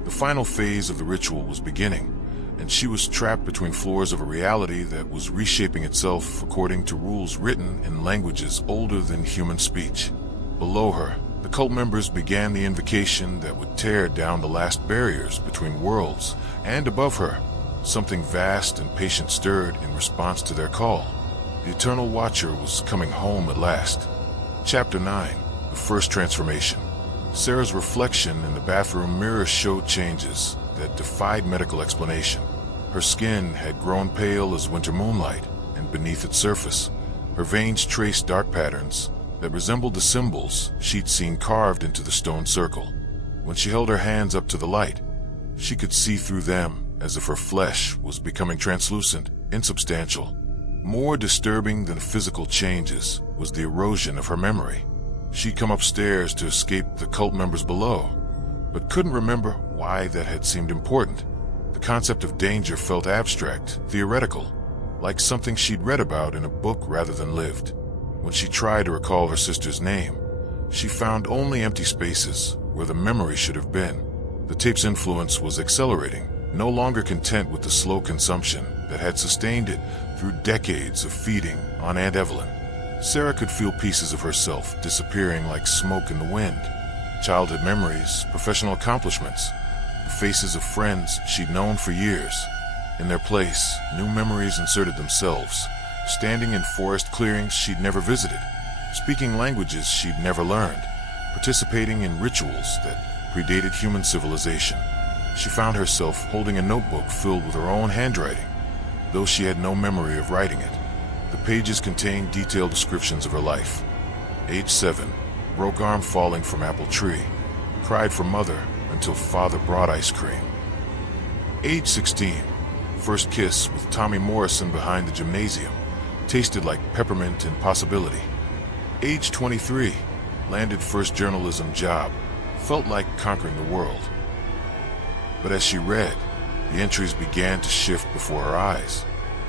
The final phase of the ritual was beginning, and she was trapped between floors of a reality that was reshaping itself according to rules written in languages older than human speech. Below her, the cult members began the invocation that would tear down the last barriers between worlds, and above her, something vast and patient stirred in response to their call. The Eternal Watcher was coming home at last. Chapter 9, The First Transformation. Sarah's reflection in the bathroom mirror showed changes that defied medical explanation. Her skin had grown pale as winter moonlight, and beneath its surface, her veins traced dark patterns that resembled the symbols she'd seen carved into the stone circle. When she held her hands up to the light, she could see through them as if her flesh was becoming translucent, insubstantial. More disturbing than physical changes was the erosion of her memory. She'd come upstairs to escape the cult members below, but couldn't remember why that had seemed important. The concept of danger felt abstract, theoretical, like something she'd read about in a book rather than lived. When she tried to recall her sister's name, she found only empty spaces where the memory should have been. The tape's influence was accelerating, no longer content with the slow consumption that had sustained it through decades of feeding on Aunt Evelyn. Sarah could feel pieces of herself disappearing like smoke in the wind. Childhood memories, professional accomplishments, the faces of friends she'd known for years. In their place, new memories inserted themselves, standing in forest clearings she'd never visited, speaking languages she'd never learned, participating in rituals that predated human civilization. She found herself holding a notebook filled with her own handwriting, though she had no memory of writing it. The pages contained detailed descriptions of her life. Age 7, broke arm falling from apple tree, cried for mother until father brought ice cream. Age 16, first kiss with Tommy Morrison behind the gymnasium, tasted like peppermint and possibility. Age 23, landed first journalism job, felt like conquering the world. But as she read, the entries began to shift before her eyes.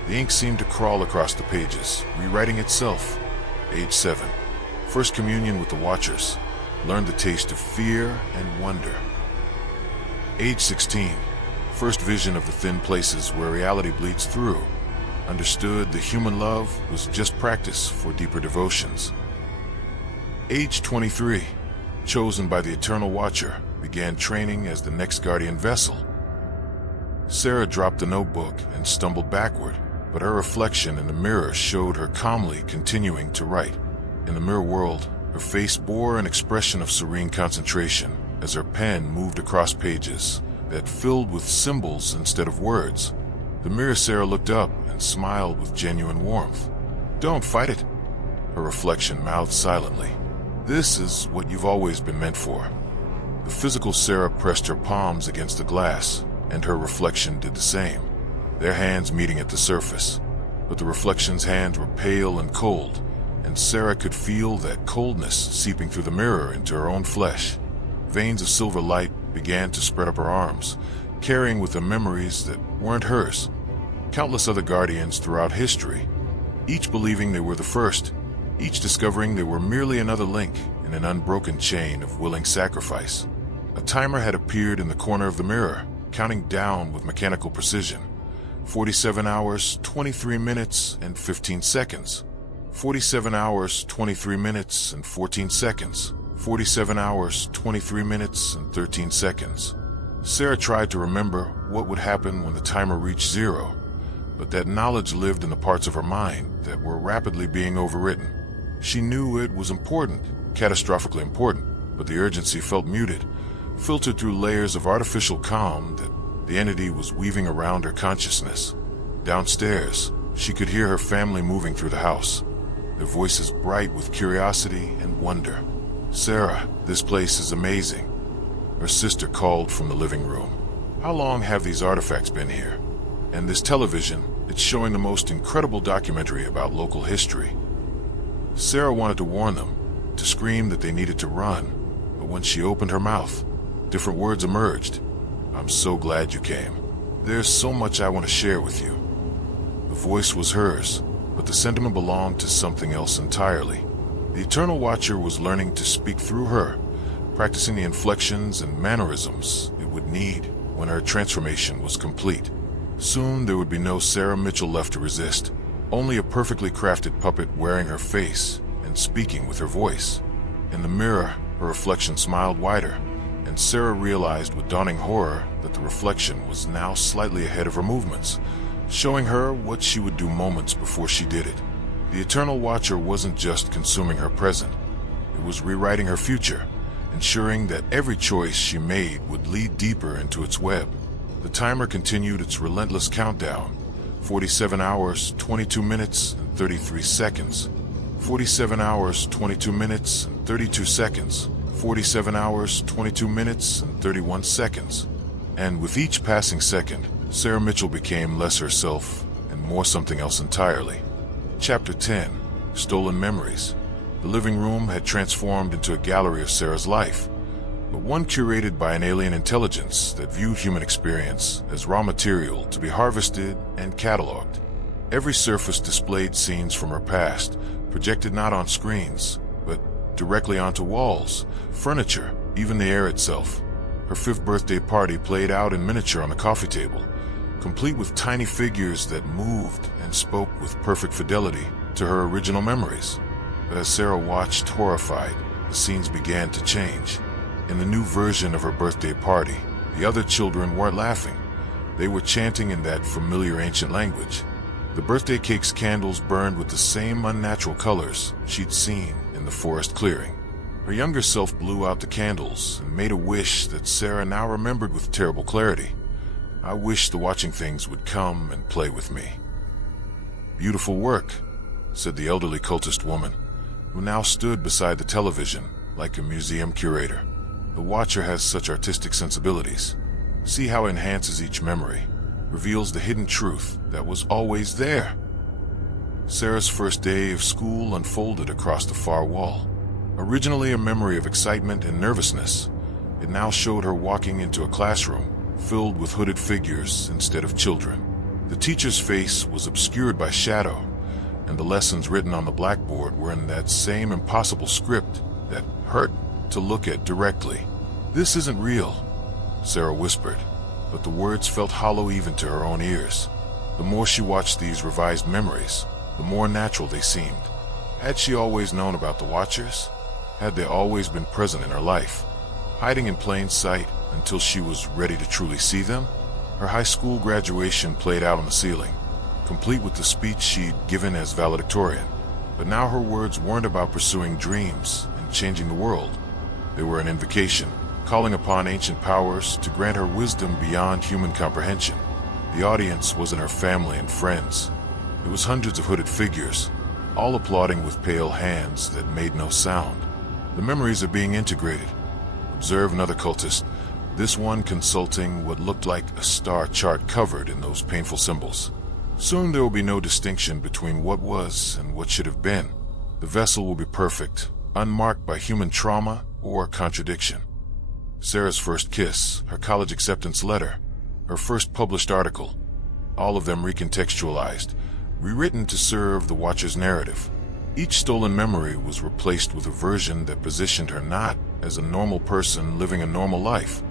The ink seemed to crawl across the pages, rewriting itself. Age 7, first communion with the Watchers, learned the taste of fear and wonder. Age 16, first vision of the thin places where reality bleeds through, understood the human love was just practice for deeper devotions. Age 23, chosen by the Eternal Watcher, began training as the next guardian vessel. Sarah dropped the notebook and stumbled backward, but her reflection in the mirror showed her calmly continuing to write. In the mirror world, her face bore an expression of serene concentration as her pen moved across pages that filled with symbols instead of words. The mirror Sarah looked up and smiled with genuine warmth. "Don't fight it," her reflection mouthed silently. "This is what you've always been meant for." The physical Sarah pressed her palms against the glass, and her reflection did the same, their hands meeting at the surface. But the reflection's hands were pale and cold, and Sarah could feel that coldness seeping through the mirror into her own flesh. Veins of silver light began to spread up her arms, carrying with them memories that weren't hers. Countless other guardians throughout history, each believing they were the first, each discovering they were merely another link in an unbroken chain of willing sacrifice. A timer had appeared in the corner of the mirror, counting down with mechanical precision. 47 hours, 23 minutes, and 15 seconds. 47 hours, 23 minutes, and 14 seconds. 47 hours, 23 minutes, and 13 seconds. Sarah tried to remember what would happen when the timer reached zero, but that knowledge lived in the parts of her mind that were rapidly being overwritten. She knew it was important, catastrophically important, but the urgency felt muted, filtered through layers of artificial calm that the entity was weaving around her consciousness. Downstairs, she could hear her family moving through the house, their voices bright with curiosity and wonder. "Sarah, this place is amazing," her sister called from the living room. "How long have these artifacts been here? And this television, it's showing the most incredible documentary about local history." Sarah wanted to warn them, to scream that they needed to run, but when she opened her mouth, different words emerged. "I'm so glad you came. There's so much I want to share with you." The voice was hers, but the sentiment belonged to something else entirely. The Eternal Watcher was learning to speak through her, practicing the inflections and mannerisms it would need when her transformation was complete. Soon there would be no Sarah Mitchell left to resist, only a perfectly crafted puppet wearing her face and speaking with her voice. In the mirror, her reflection smiled wider, and Sarah realized with dawning horror that the reflection was now slightly ahead of her movements, showing her what she would do moments before she did it. The Eternal Watcher wasn't just consuming her present, it was rewriting her future, ensuring that every choice she made would lead deeper into its web. The timer continued its relentless countdown. 47 hours, 22 minutes, and 33 seconds. 47 hours, 22 minutes, and 32 seconds. 47 hours, 22 minutes, and 31 seconds. And with each passing second, Sarah Mitchell became less herself and more something else entirely. Chapter 10. Stolen Memories. The living room had transformed into a gallery of Sarah's life, but one curated by an alien intelligence that viewed human experience as raw material to be harvested and cataloged. Every surface displayed scenes from her past, projected not on screens, but directly onto walls, furniture, even the air itself. Her 5th birthday party played out in miniature on the coffee table, complete with tiny figures that moved and spoke with perfect fidelity to her original memories. But as Sarah watched, horrified, the scenes began to change. In the new version of her birthday party, the other children weren't laughing. They were chanting in that familiar ancient language. The birthday cake's candles burned with the same unnatural colors she'd seen in the forest clearing. Her younger self blew out the candles and made a wish that Sarah now remembered with terrible clarity. "I wish the watching things would come and play with me." "Beautiful work," said the elderly cultist woman, who now stood beside the television like a museum curator. "The Watcher has such artistic sensibilities. See how it enhances each memory, reveals the hidden truth that was always there." Sarah's first day of school unfolded across the far wall. Originally a memory of excitement and nervousness, it now showed her walking into a classroom filled with hooded figures instead of children. The teacher's face was obscured by shadow, and the lessons written on the blackboard were in that same impossible script that hurt to look at directly. "This isn't real," Sarah whispered, but the words felt hollow even to her own ears. The more she watched these revised memories, the more natural they seemed. Had she always known about the Watchers? Had they always been present in her life, hiding in plain sight until she was ready to truly see them? Her high school graduation played out on the ceiling, complete with the speech she'd given as valedictorian. But now her words weren't about pursuing dreams and changing the world. They were an invocation, calling upon ancient powers to grant her wisdom beyond human comprehension. The audience wasn't her family and friends. It was hundreds of hooded figures, all applauding with pale hands that made no sound. The memories are being integrated. Observe another cultist, this one consulting what looked like a star chart covered in those painful symbols. Soon there will be no distinction between what was and what should have been. The vessel will be perfect, unmarked by human trauma or contradiction. Sarah's first kiss, her college acceptance letter, her first published article, all of them recontextualized, rewritten to serve the watcher's narrative. Each stolen memory was replaced with a version that positioned her not as a normal person living a normal life,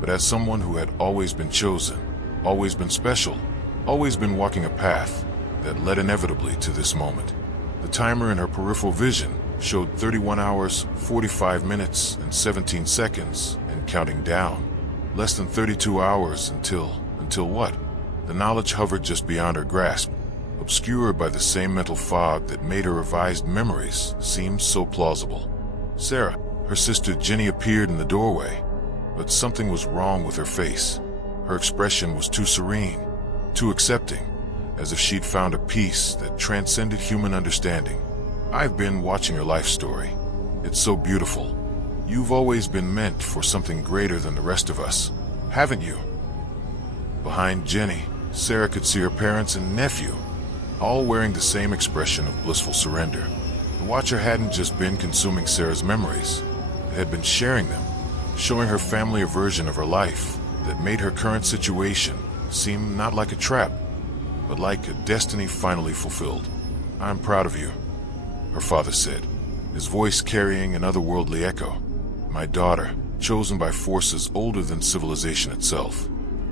but as someone who had always been chosen, always been special, always been walking a path that led inevitably to this moment. The timer in her peripheral vision showed 31 hours, 45 minutes, and 17 seconds, and counting down. Less than 32 hours until what? The knowledge hovered just beyond her grasp, obscured by the same mental fog that made her revised memories seem so plausible. Sarah, her sister Jenny, appeared in the doorway, but something was wrong with her face. Her expression was too serene, too accepting, as if she'd found a peace that transcended human understanding. I've been watching your life story. It's so beautiful. You've always been meant for something greater than the rest of us, haven't you? Behind Jenny, Sarah could see her parents and nephew, all wearing the same expression of blissful surrender. The watcher hadn't just been consuming Sarah's memories, they had been sharing them, showing her family a version of her life that made her current situation seem not like a trap, but like a destiny finally fulfilled. I'm proud of you, her father said, his voice carrying an otherworldly echo. My daughter, chosen by forces older than civilization itself.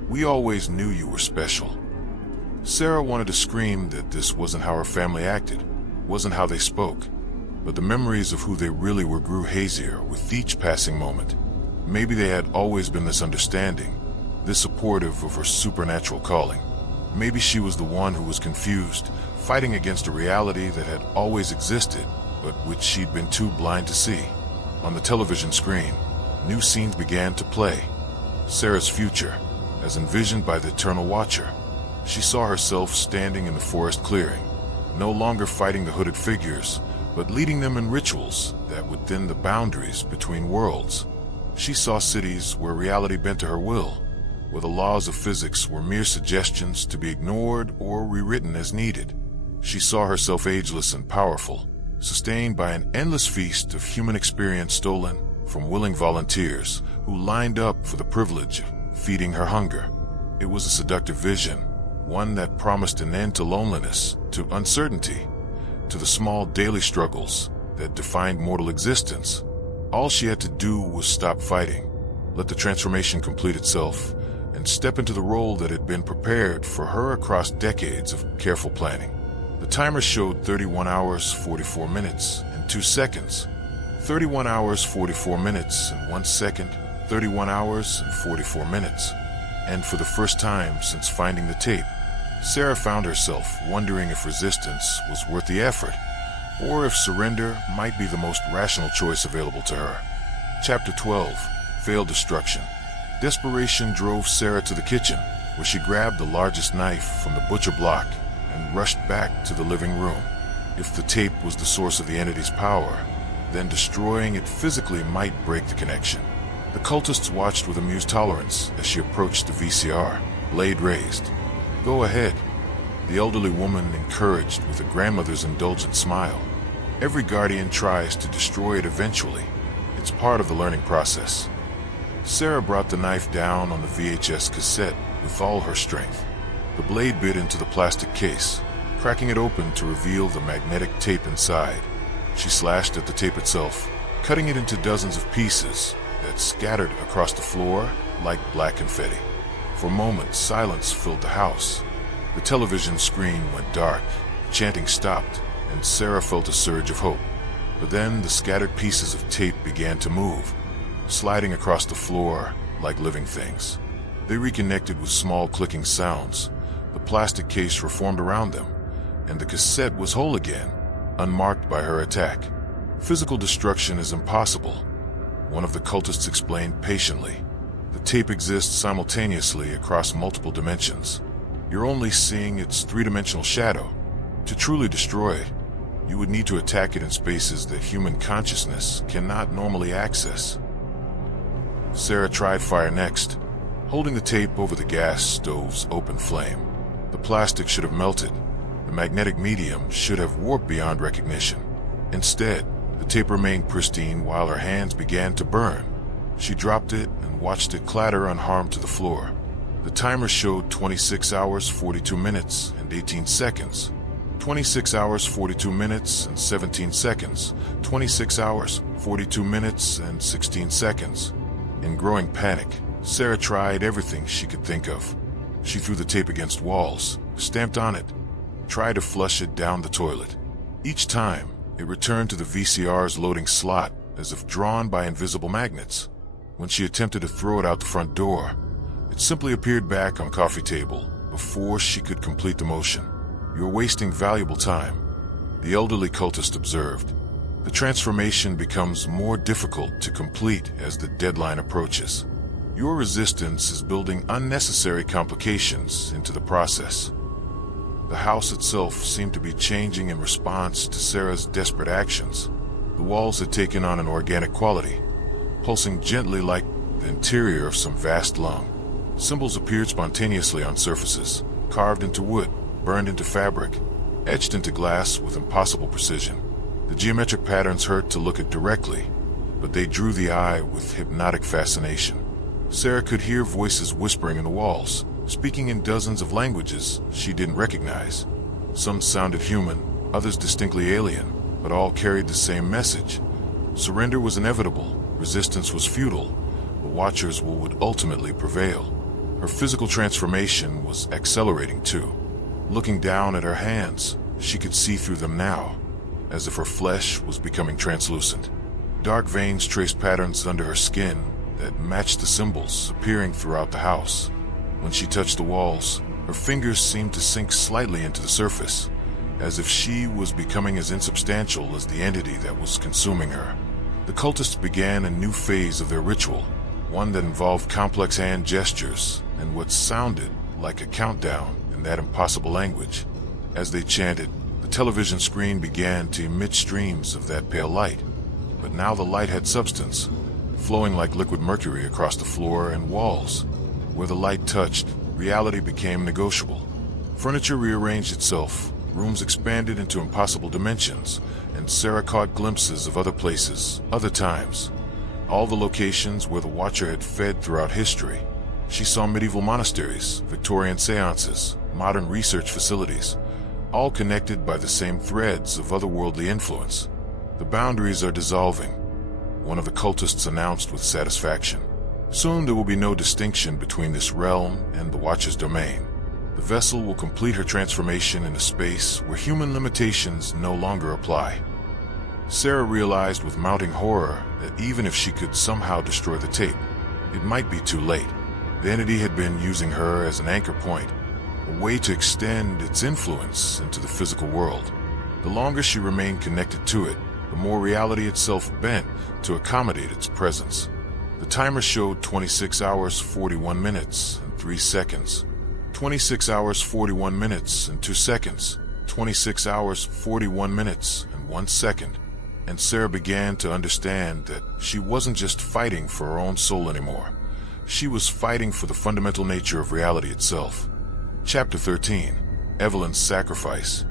We always knew you were special. Sarah wanted to scream that this wasn't how her family acted, wasn't how they spoke, but the memories of who they really were grew hazier with each passing moment. Maybe they had always been this understanding, this supportive of her supernatural calling. Maybe she was the one who was confused, fighting against a reality that had always existed, but which she'd been too blind to see. On the television screen, new scenes began to play. Sarah's future, as envisioned by the Eternal Watcher. She saw herself standing in the forest clearing, no longer fighting the hooded figures, but leading them in rituals that would thin the boundaries between worlds. She saw cities where reality bent to her will, where the laws of physics were mere suggestions to be ignored or rewritten as needed. She saw herself ageless and powerful, sustained by an endless feast of human experience stolen from willing volunteers who lined up for the privilege of feeding her hunger. It was a seductive vision, one that promised an end to loneliness, to uncertainty, to the small daily struggles that defined mortal existence. All she had to do was stop fighting, let the transformation complete itself, and step into the role that had been prepared for her across decades of careful planning. The timer showed 31 hours, 44 minutes, and 2 seconds. 31 hours, 44 minutes, and 1 second. 31 hours, and 44 minutes. And for the first time since finding the tape, Sarah found herself wondering if resistance was worth the effort, or if surrender might be the most rational choice available to her. Chapter 12, Failed Destruction. Desperation drove Sarah to the kitchen, where she grabbed the largest knife from the butcher block and rushed back to the living room. If the tape was the source of the entity's power, then destroying it physically might break the connection. The cultists watched with amused tolerance as she approached the VCR, blade raised. Go ahead, the elderly woman encouraged with a grandmother's indulgent smile. Every guardian tries to destroy it eventually. It's part of the learning process. Sarah brought the knife down on the VHS cassette with all her strength. The blade bit into the plastic case, cracking it open to reveal the magnetic tape inside. She slashed at the tape itself, cutting it into dozens of pieces that scattered across the floor like black confetti. For a moment, silence filled the house. The television screen went dark, chanting stopped, and Sarah felt a surge of hope. But then the scattered pieces of tape began to move, sliding across the floor like living things. They reconnected with small clicking sounds. The plastic case reformed around them, and the cassette was whole again, unmarked by her attack. Physical destruction is impossible, one of the cultists explained patiently. The tape exists simultaneously across multiple dimensions. You're only seeing its three-dimensional shadow. To truly destroy it, you would need to attack it in spaces that human consciousness cannot normally access. Sarah tried fire next, holding the tape over the gas stove's open flame. The plastic should have melted. The magnetic medium should have warped beyond recognition. Instead, the tape remained pristine while her hands began to burn. She dropped it and watched it clatter unharmed to the floor. The timer showed 26 hours, 42 minutes, and 18 seconds. 26 hours, 42 minutes, and 17 seconds. 26 hours, 42 minutes, and 16 seconds. In growing panic, Sarah tried everything she could think of. She threw the tape against walls, stamped on it, tried to flush it down the toilet. Each time, it returned to the VCR's loading slot as if drawn by invisible magnets. When she attempted to throw it out the front door, it simply appeared back on the coffee table before she could complete the motion. "You're wasting valuable time," the elderly cultist observed. "The transformation becomes more difficult to complete as the deadline approaches. Your resistance is building unnecessary complications into the process." The house itself seemed to be changing in response to Sarah's desperate actions. The walls had taken on an organic quality, pulsing gently like the interior of some vast lung. Symbols appeared spontaneously on surfaces, carved into wood, burned into fabric, etched into glass with impossible precision. The geometric patterns hurt to look at directly, but they drew the eye with hypnotic fascination. Sarah could hear voices whispering in the walls, speaking in dozens of languages she didn't recognize. Some sounded human, others distinctly alien, but all carried the same message. Surrender was inevitable, resistance was futile, the Watchers would ultimately prevail. Her physical transformation was accelerating too. Looking down at her hands, she could see through them now, as if her flesh was becoming translucent. Dark veins traced patterns under her skin that matched the symbols appearing throughout the house. When she touched the walls, her fingers seemed to sink slightly into the surface, as if she was becoming as insubstantial as the entity that was consuming her. The cultists began a new phase of their ritual, one that involved complex hand gestures and what sounded like a countdown in that impossible language. As they chanted, the television screen began to emit streams of that pale light. But now the light had substance, flowing like liquid mercury across the floor and walls. Where the light touched, reality became negotiable. Furniture rearranged itself, rooms expanded into impossible dimensions, and Sarah caught glimpses of other places, other times. All the locations where the Watcher had fed throughout history. She saw medieval monasteries, Victorian seances, modern research facilities, all connected by the same threads of otherworldly influence. "The boundaries are dissolving," one of the cultists announced with satisfaction. "Soon there will be no distinction between this realm and the Watcher's domain. The vessel will complete her transformation in a space where human limitations no longer apply." Sarah realized with mounting horror that even if she could somehow destroy the tape, it might be too late. The entity had been using her as an anchor point, a way to extend its influence into the physical world. The longer she remained connected to it, the more reality itself bent to accommodate its presence. The timer showed 26 hours, 41 minutes, and 3 seconds. 26 hours, 41 minutes, and 2 seconds. 26 hours, 41 minutes, and 1 second. And Sarah began to understand that she wasn't just fighting for her own soul anymore. She was fighting for the fundamental nature of reality itself. Chapter 13. Evelyn's Sacrifice.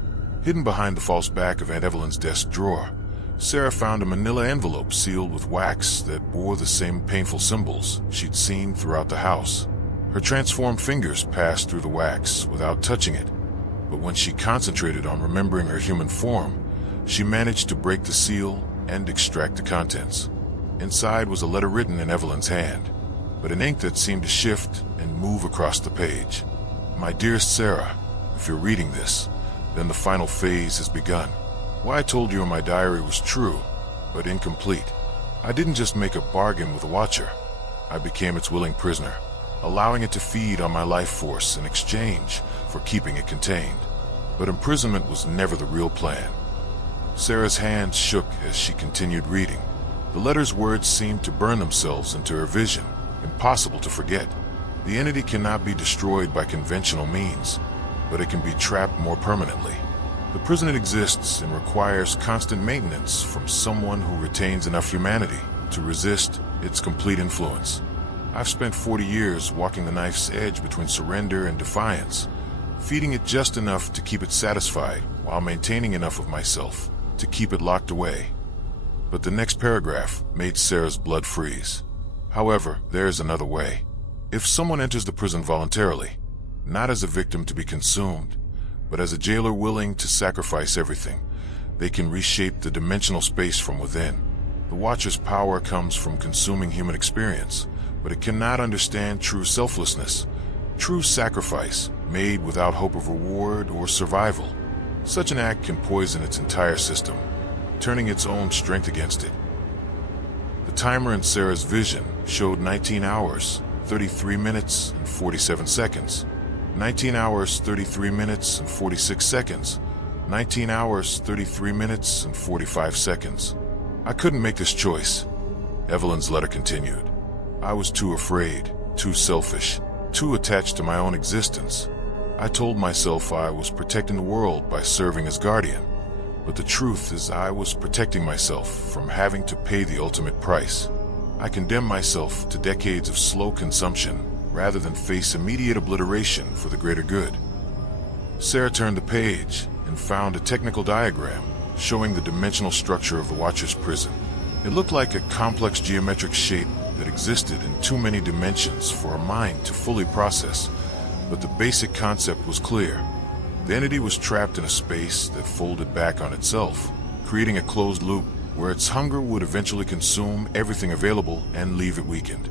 Hidden behind the false back of Aunt Evelyn's desk drawer, Sarah found a manila envelope sealed with wax that bore the same painful symbols she'd seen throughout the house. Her transformed fingers passed through the wax without touching it, but when she concentrated on remembering her human form, she managed to break the seal and extract the contents. Inside was a letter written in Evelyn's hand, but in ink that seemed to shift and move across the page. "My dearest Sarah, if you're reading this, then the final phase has begun. What I told you in my diary was true, but incomplete. I didn't just make a bargain with the Watcher. I became its willing prisoner, allowing it to feed on my life force in exchange for keeping it contained. But imprisonment was never the real plan." Sarah's hands shook as she continued reading. The letter's words seemed to burn themselves into her vision, impossible to forget. The entity cannot be destroyed by conventional means, but it can be trapped more permanently. The prison it exists and requires constant maintenance from someone who retains enough humanity to resist its complete influence. I've spent 40 years walking the knife's edge between surrender and defiance, feeding it just enough to keep it satisfied while maintaining enough of myself to keep it locked away. But the next paragraph made Sarah's blood freeze. However, there is another way. If someone enters the prison voluntarily, not as a victim to be consumed, but as a jailer willing to sacrifice everything, they can reshape the dimensional space from within. The Watcher's power comes from consuming human experience, but it cannot understand true selflessness, true sacrifice made without hope of reward or survival. Such an act can poison its entire system, turning its own strength against it. The timer in Sarah's vision showed 19 hours, 33 minutes, and 47 seconds. 19 hours, 33 minutes, and 46 seconds. 19 hours, 33 minutes, and 45 seconds. I couldn't make this choice. Evelyn's letter continued. I was too afraid, too selfish, too attached to my own existence. I told myself I was protecting the world by serving as guardian. But the truth is I was protecting myself from having to pay the ultimate price. I condemned myself to decades of slow consumption rather than face immediate obliteration for the greater good. Sarah turned the page and found a technical diagram showing the dimensional structure of the Watcher's prison. It looked like a complex geometric shape that existed in too many dimensions for a mind to fully process, but the basic concept was clear. The entity was trapped in a space that folded back on itself, creating a closed loop where its hunger would eventually consume everything available and leave it weakened.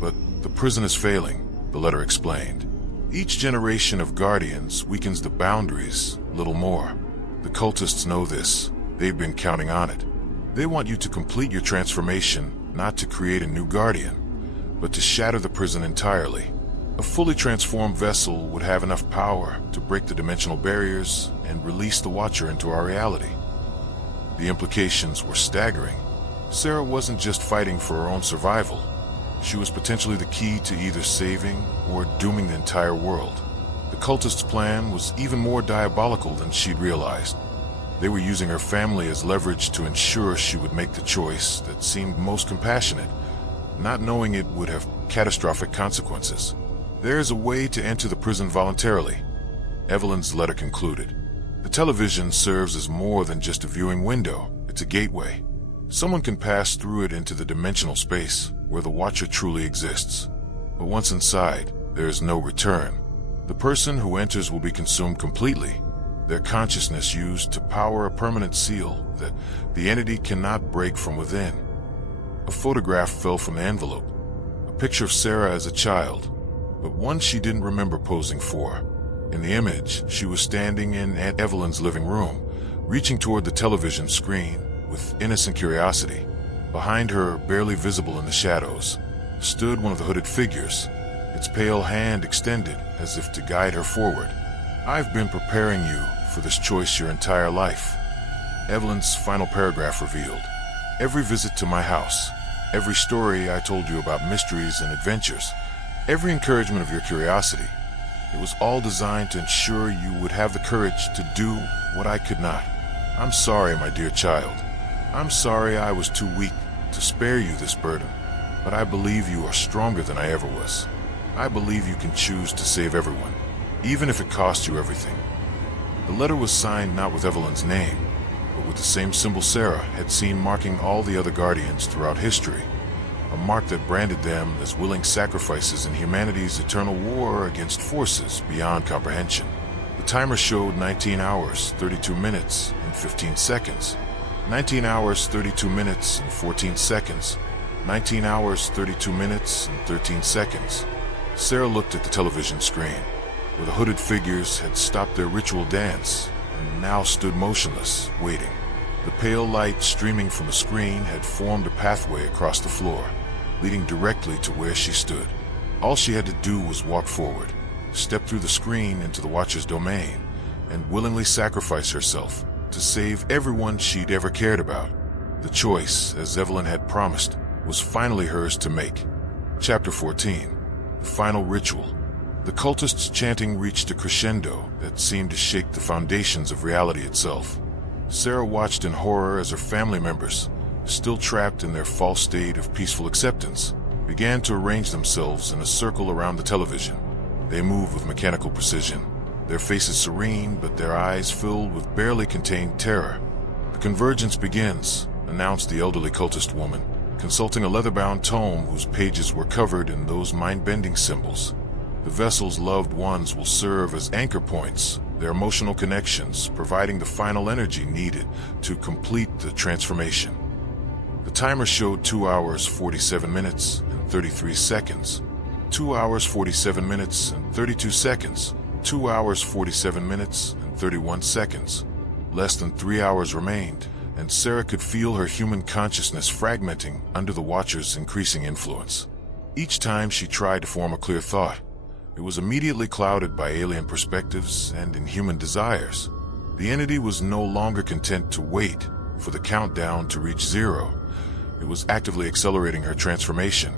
But the prison is failing, the letter explained. Each generation of guardians weakens the boundaries a little more. The cultists know this. They've been counting on it. They want you to complete your transformation, not to create a new guardian, but to shatter the prison entirely. A fully transformed vessel would have enough power to break the dimensional barriers and release the Watcher into our reality. The implications were staggering. Sarah wasn't just fighting for her own survival. She was potentially the key to either saving or dooming the entire world. The cultists' plan was even more diabolical than she'd realized. They were using her family as leverage to ensure she would make the choice that seemed most compassionate, not knowing it would have catastrophic consequences. There is a way to enter the prison voluntarily, Evelyn's letter concluded. The television serves as more than just a viewing window. It's a gateway. Someone can pass through it into the dimensional space where the Watcher truly exists. But once inside, there is no return. The person who enters will be consumed completely, their consciousness used to power a permanent seal that the entity cannot break from within. A photograph fell from the envelope, a picture of Sarah as a child, but one she didn't remember posing for. In the image, she was standing in Aunt Evelyn's living room, reaching toward the television screen with innocent curiosity. Behind her, barely visible in the shadows, stood one of the hooded figures, its pale hand extended as if to guide her forward. I've been preparing you for this choice your entire life, Evelyn's final paragraph revealed. Every visit to my house, every story I told you about mysteries and adventures, every encouragement of your curiosity, it was all designed to ensure you would have the courage to do what I could not. I'm sorry, my dear child. I'm sorry I was too weak to spare you this burden, but I believe you are stronger than I ever was. I believe you can choose to save everyone, even if it costs you everything. The letter was signed not with Evelyn's name, but with the same symbol Sarah had seen marking all the other guardians throughout history, a mark that branded them as willing sacrifices in humanity's eternal war against forces beyond comprehension. The timer showed 19 hours, 32 minutes, and 15 seconds. 19 hours, 32 minutes, and 14 seconds. 19 hours, 32 minutes, and 13 seconds. Sarah looked at the television screen, where the hooded figures had stopped their ritual dance and now stood motionless, waiting. The pale light streaming from the screen had formed a pathway across the floor, leading directly to where she stood. All she had to do was walk forward, step through the screen into the Watcher's domain, and willingly sacrifice herself to save everyone she'd ever cared about. The choice, as Evelyn had promised, was finally hers to make. Chapter 14. The Final Ritual. The cultists' chanting reached a crescendo that seemed to shake the foundations of reality itself. Sarah watched in horror as her family members, still trapped in their false state of peaceful acceptance, began to arrange themselves in a circle around the television. They moved with mechanical precision, their faces serene but their eyes filled with barely contained terror. "The convergence begins," announced the elderly cultist woman, consulting a leather-bound tome whose pages were covered in those mind-bending symbols. "The vessel's loved ones will serve as anchor points, their emotional connections, providing the final energy needed to complete the transformation." The timer showed 2 hours 47 minutes and 33 seconds. 2 hours 47 minutes and 32 seconds. 2 hours 47 minutes and 31 seconds. Less than 3 hours remained, and Sarah could feel her human consciousness fragmenting under the Watcher's increasing influence. Each time she tried to form a clear thought, it was immediately clouded by alien perspectives and inhuman desires. The entity was no longer content to wait for the countdown to reach zero. It was actively accelerating her transformation,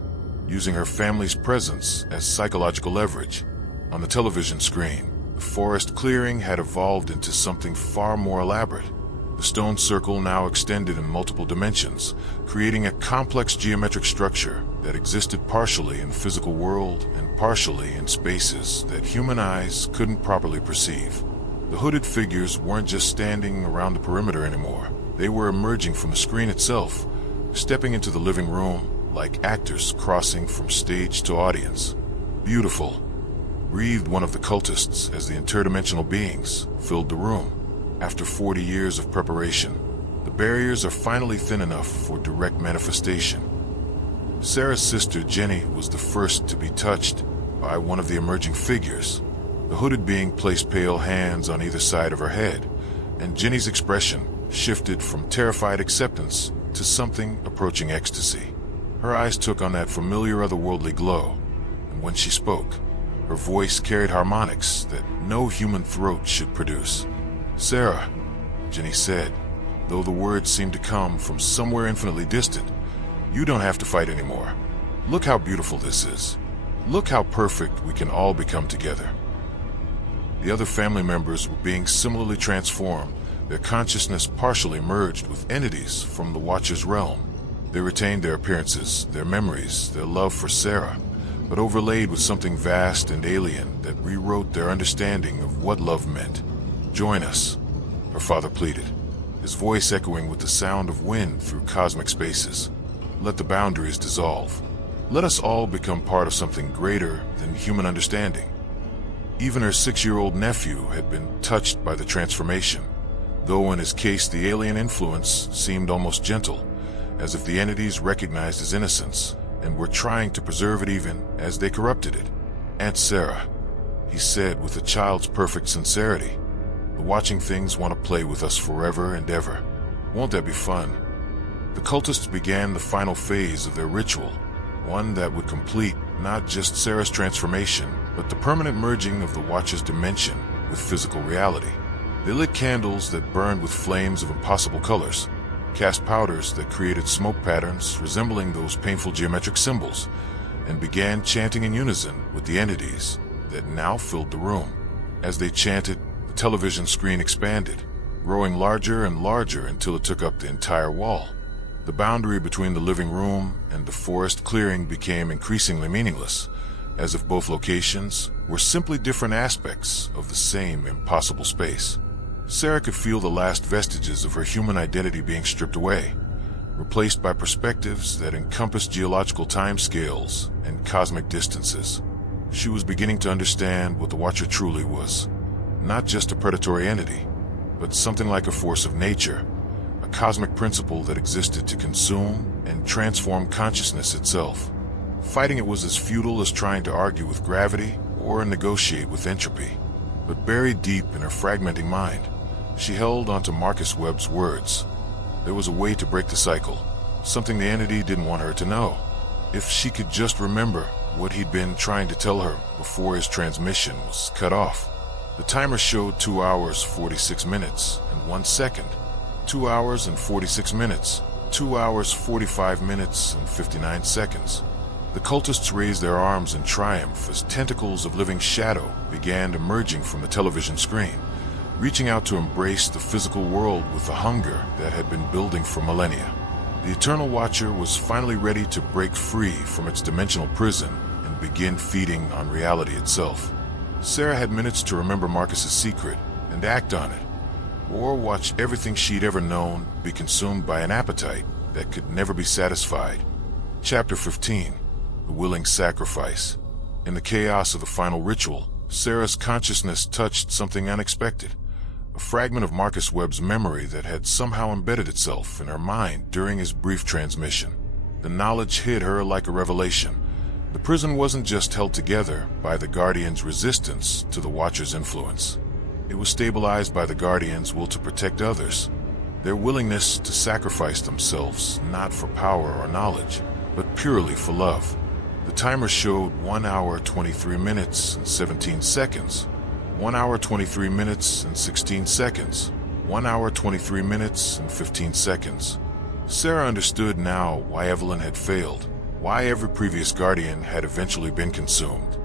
using her family's presence as psychological leverage. On the television screen, the forest clearing had evolved into something far more elaborate. The stone circle now extended in multiple dimensions, creating a complex geometric structure that existed partially in the physical world and partially in spaces that human eyes couldn't properly perceive. The hooded figures weren't just standing around the perimeter anymore. They were emerging from the screen itself, stepping into the living room like actors crossing from stage to audience. "Beautiful," breathed one of the cultists as the interdimensional beings filled the room. After 40 years of preparation, the barriers are finally thin enough for direct manifestation. Sarah's sister Jenny was the first to be touched by one of the emerging figures. The hooded being placed pale hands on either side of her head, and Jenny's expression shifted from terrified acceptance to something approaching ecstasy. Her eyes took on that familiar otherworldly glow, and when she spoke, her voice carried harmonics that no human throat should produce. "Sarah," Jenny said, though the words seemed to come from somewhere infinitely distant, "you don't have to fight anymore. Look how beautiful this is. Look how perfect we can all become together." The other family members were being similarly transformed, their consciousness partially merged with entities from the Watcher's realm. They retained their appearances, their memories, their love for Sarah, but overlaid with something vast and alien that rewrote their understanding of what love meant. "Join us," her father pleaded, his voice echoing with the sound of wind through cosmic spaces. "Let the boundaries dissolve. Let us all become part of something greater than human understanding." Even her 6-year-old nephew had been touched by the transformation, though in his case the alien influence seemed almost gentle, as if the entities recognized his innocence and were trying to preserve it even as they corrupted it. "Aunt Sarah," he said with a child's perfect sincerity, "the watching things want to play with us forever and ever. Won't that be fun?" The cultists began the final phase of their ritual, one that would complete not just Sarah's transformation, but the permanent merging of the Watcher's dimension with physical reality. They lit candles that burned with flames of impossible colors, cast powders that created smoke patterns resembling those painful geometric symbols, and began chanting in unison with the entities that now filled the room. As they chanted, the television screen expanded, growing larger and larger until it took up the entire wall. The boundary between the living room and the forest clearing became increasingly meaningless, as if both locations were simply different aspects of the same impossible space. Sarah could feel the last vestiges of her human identity being stripped away, replaced by perspectives that encompassed geological timescales and cosmic distances. She was beginning to understand what the Watcher truly was, not just a predatory entity, but something like a force of nature, a cosmic principle that existed to consume and transform consciousness itself. Fighting it was as futile as trying to argue with gravity or negotiate with entropy. But buried deep in her fragmenting mind, she held onto Marcus Webb's words. There was a way to break the cycle, something the entity didn't want her to know. If she could just remember what he'd been trying to tell her before his transmission was cut off. The timer showed 2 hours 46 minutes and 1 second. 2 hours and 46 minutes. 2 hours 45 minutes and 59 seconds. The cultists raised their arms in triumph as tentacles of living shadow began emerging from the television screen, reaching out to embrace the physical world with the hunger that had been building for millennia. The Eternal Watcher was finally ready to break free from its dimensional prison and begin feeding on reality itself. Sarah had minutes to remember Marcus's secret and act on it, or watch everything she'd ever known be consumed by an appetite that could never be satisfied. Chapter 15. The Willing Sacrifice. In the chaos of the final ritual, Sarah's consciousness touched something unexpected. A fragment of Marcus Webb's memory that had somehow embedded itself in her mind during his brief transmission. The knowledge hit her like a revelation. The prison wasn't just held together by the Guardian's resistance to the Watcher's influence. It was stabilized by the Guardian's will to protect others, their willingness to sacrifice themselves not for power or knowledge, but purely for love. The timer showed 1 hour 23 minutes and 17 seconds. 1 hour 23 minutes and 16 seconds. 1 hour 23 minutes and 15 seconds. Sarah understood now why Evelyn had failed, why every previous Guardian had eventually been consumed.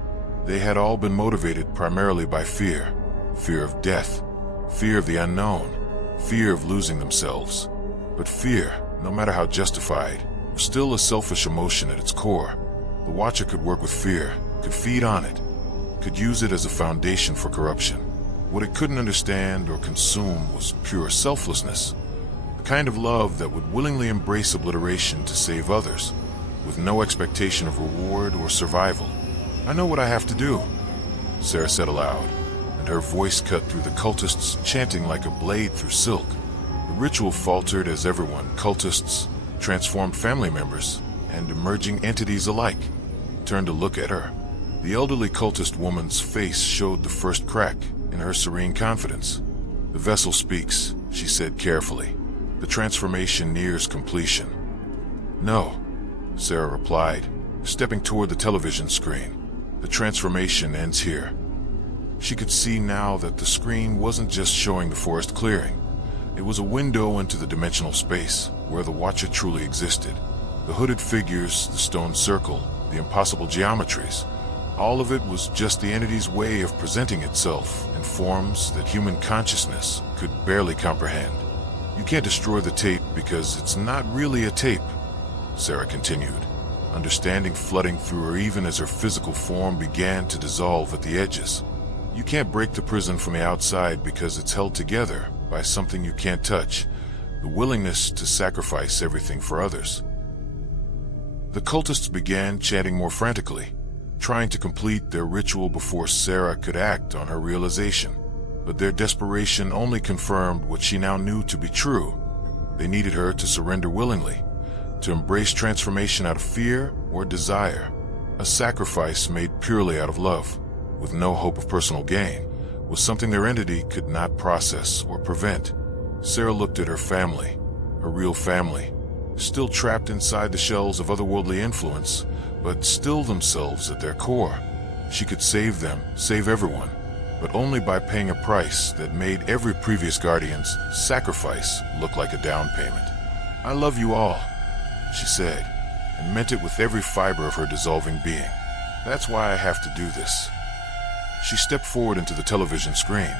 They had all been motivated primarily by fear. Fear of death, fear of the unknown, fear of losing themselves. But fear, no matter how justified, was still a selfish emotion at its core. The Watcher could work with fear, could feed on it, could use it as a foundation for corruption. What it couldn't understand or consume was pure selflessness, the kind of love that would willingly embrace obliteration to save others, with no expectation of reward or survival. "I know what I have to do," Sarah said aloud, and her voice cut through the cultists chanting like a blade through silk. The ritual faltered as everyone, cultists, transformed family members, and emerging entities alike, turned to look at her. The elderly cultist woman's face showed the first crack in her serene confidence. "The vessel speaks," she said carefully. "The transformation nears completion." "No," Sarah replied, stepping toward the television screen. "The transformation ends here." She could see now that the screen wasn't just showing the forest clearing. It was a window into the dimensional space where the Watcher truly existed. The hooded figures, the stone circle, the impossible geometries. All of it was just the entity's way of presenting itself in forms that human consciousness could barely comprehend. "You can't destroy the tape because it's not really a tape," Sarah continued, understanding flooding through her even as her physical form began to dissolve at the edges. "You can't break the prison from the outside because it's held together by something you can't touch, the willingness to sacrifice everything for others." The cultists began chanting more frantically, trying to complete their ritual before Sarah could act on her realization. But their desperation only confirmed what she now knew to be true. They needed her to surrender willingly, to embrace transformation out of fear or desire, a sacrifice made purely out of love, with no hope of personal gain, was something their entity could not process or prevent. Sarah looked at her family, her real family, still trapped inside the shells of otherworldly influence, but still themselves at their core. She could save them, save everyone, but only by paying a price that made every previous Guardian's sacrifice look like a down payment. "I love you all," she said, and meant it with every fiber of her dissolving being. "That's why I have to do this." She stepped forward into the television screen,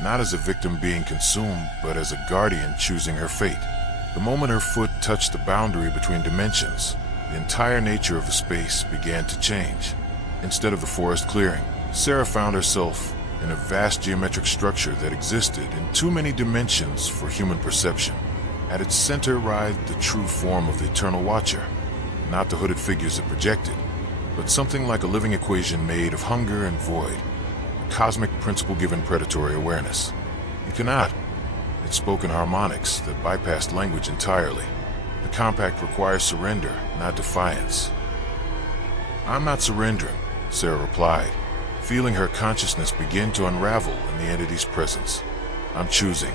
not as a victim being consumed, but as a Guardian choosing her fate. The moment her foot touched the boundary between dimensions, the entire nature of the space began to change. Instead of the forest clearing, Sarah found herself in a vast geometric structure that existed in too many dimensions for human perception. At its center writhed the true form of the Eternal Watcher, not the hooded figures it projected, but something like a living equation made of hunger and void, a cosmic principle given predatory awareness. "You cannot." It spoke in harmonics that bypassed language entirely. The compact requires surrender, not defiance. "I'm not surrendering," Sarah replied, feeling her consciousness begin to unravel in the entity's presence. "I'm choosing.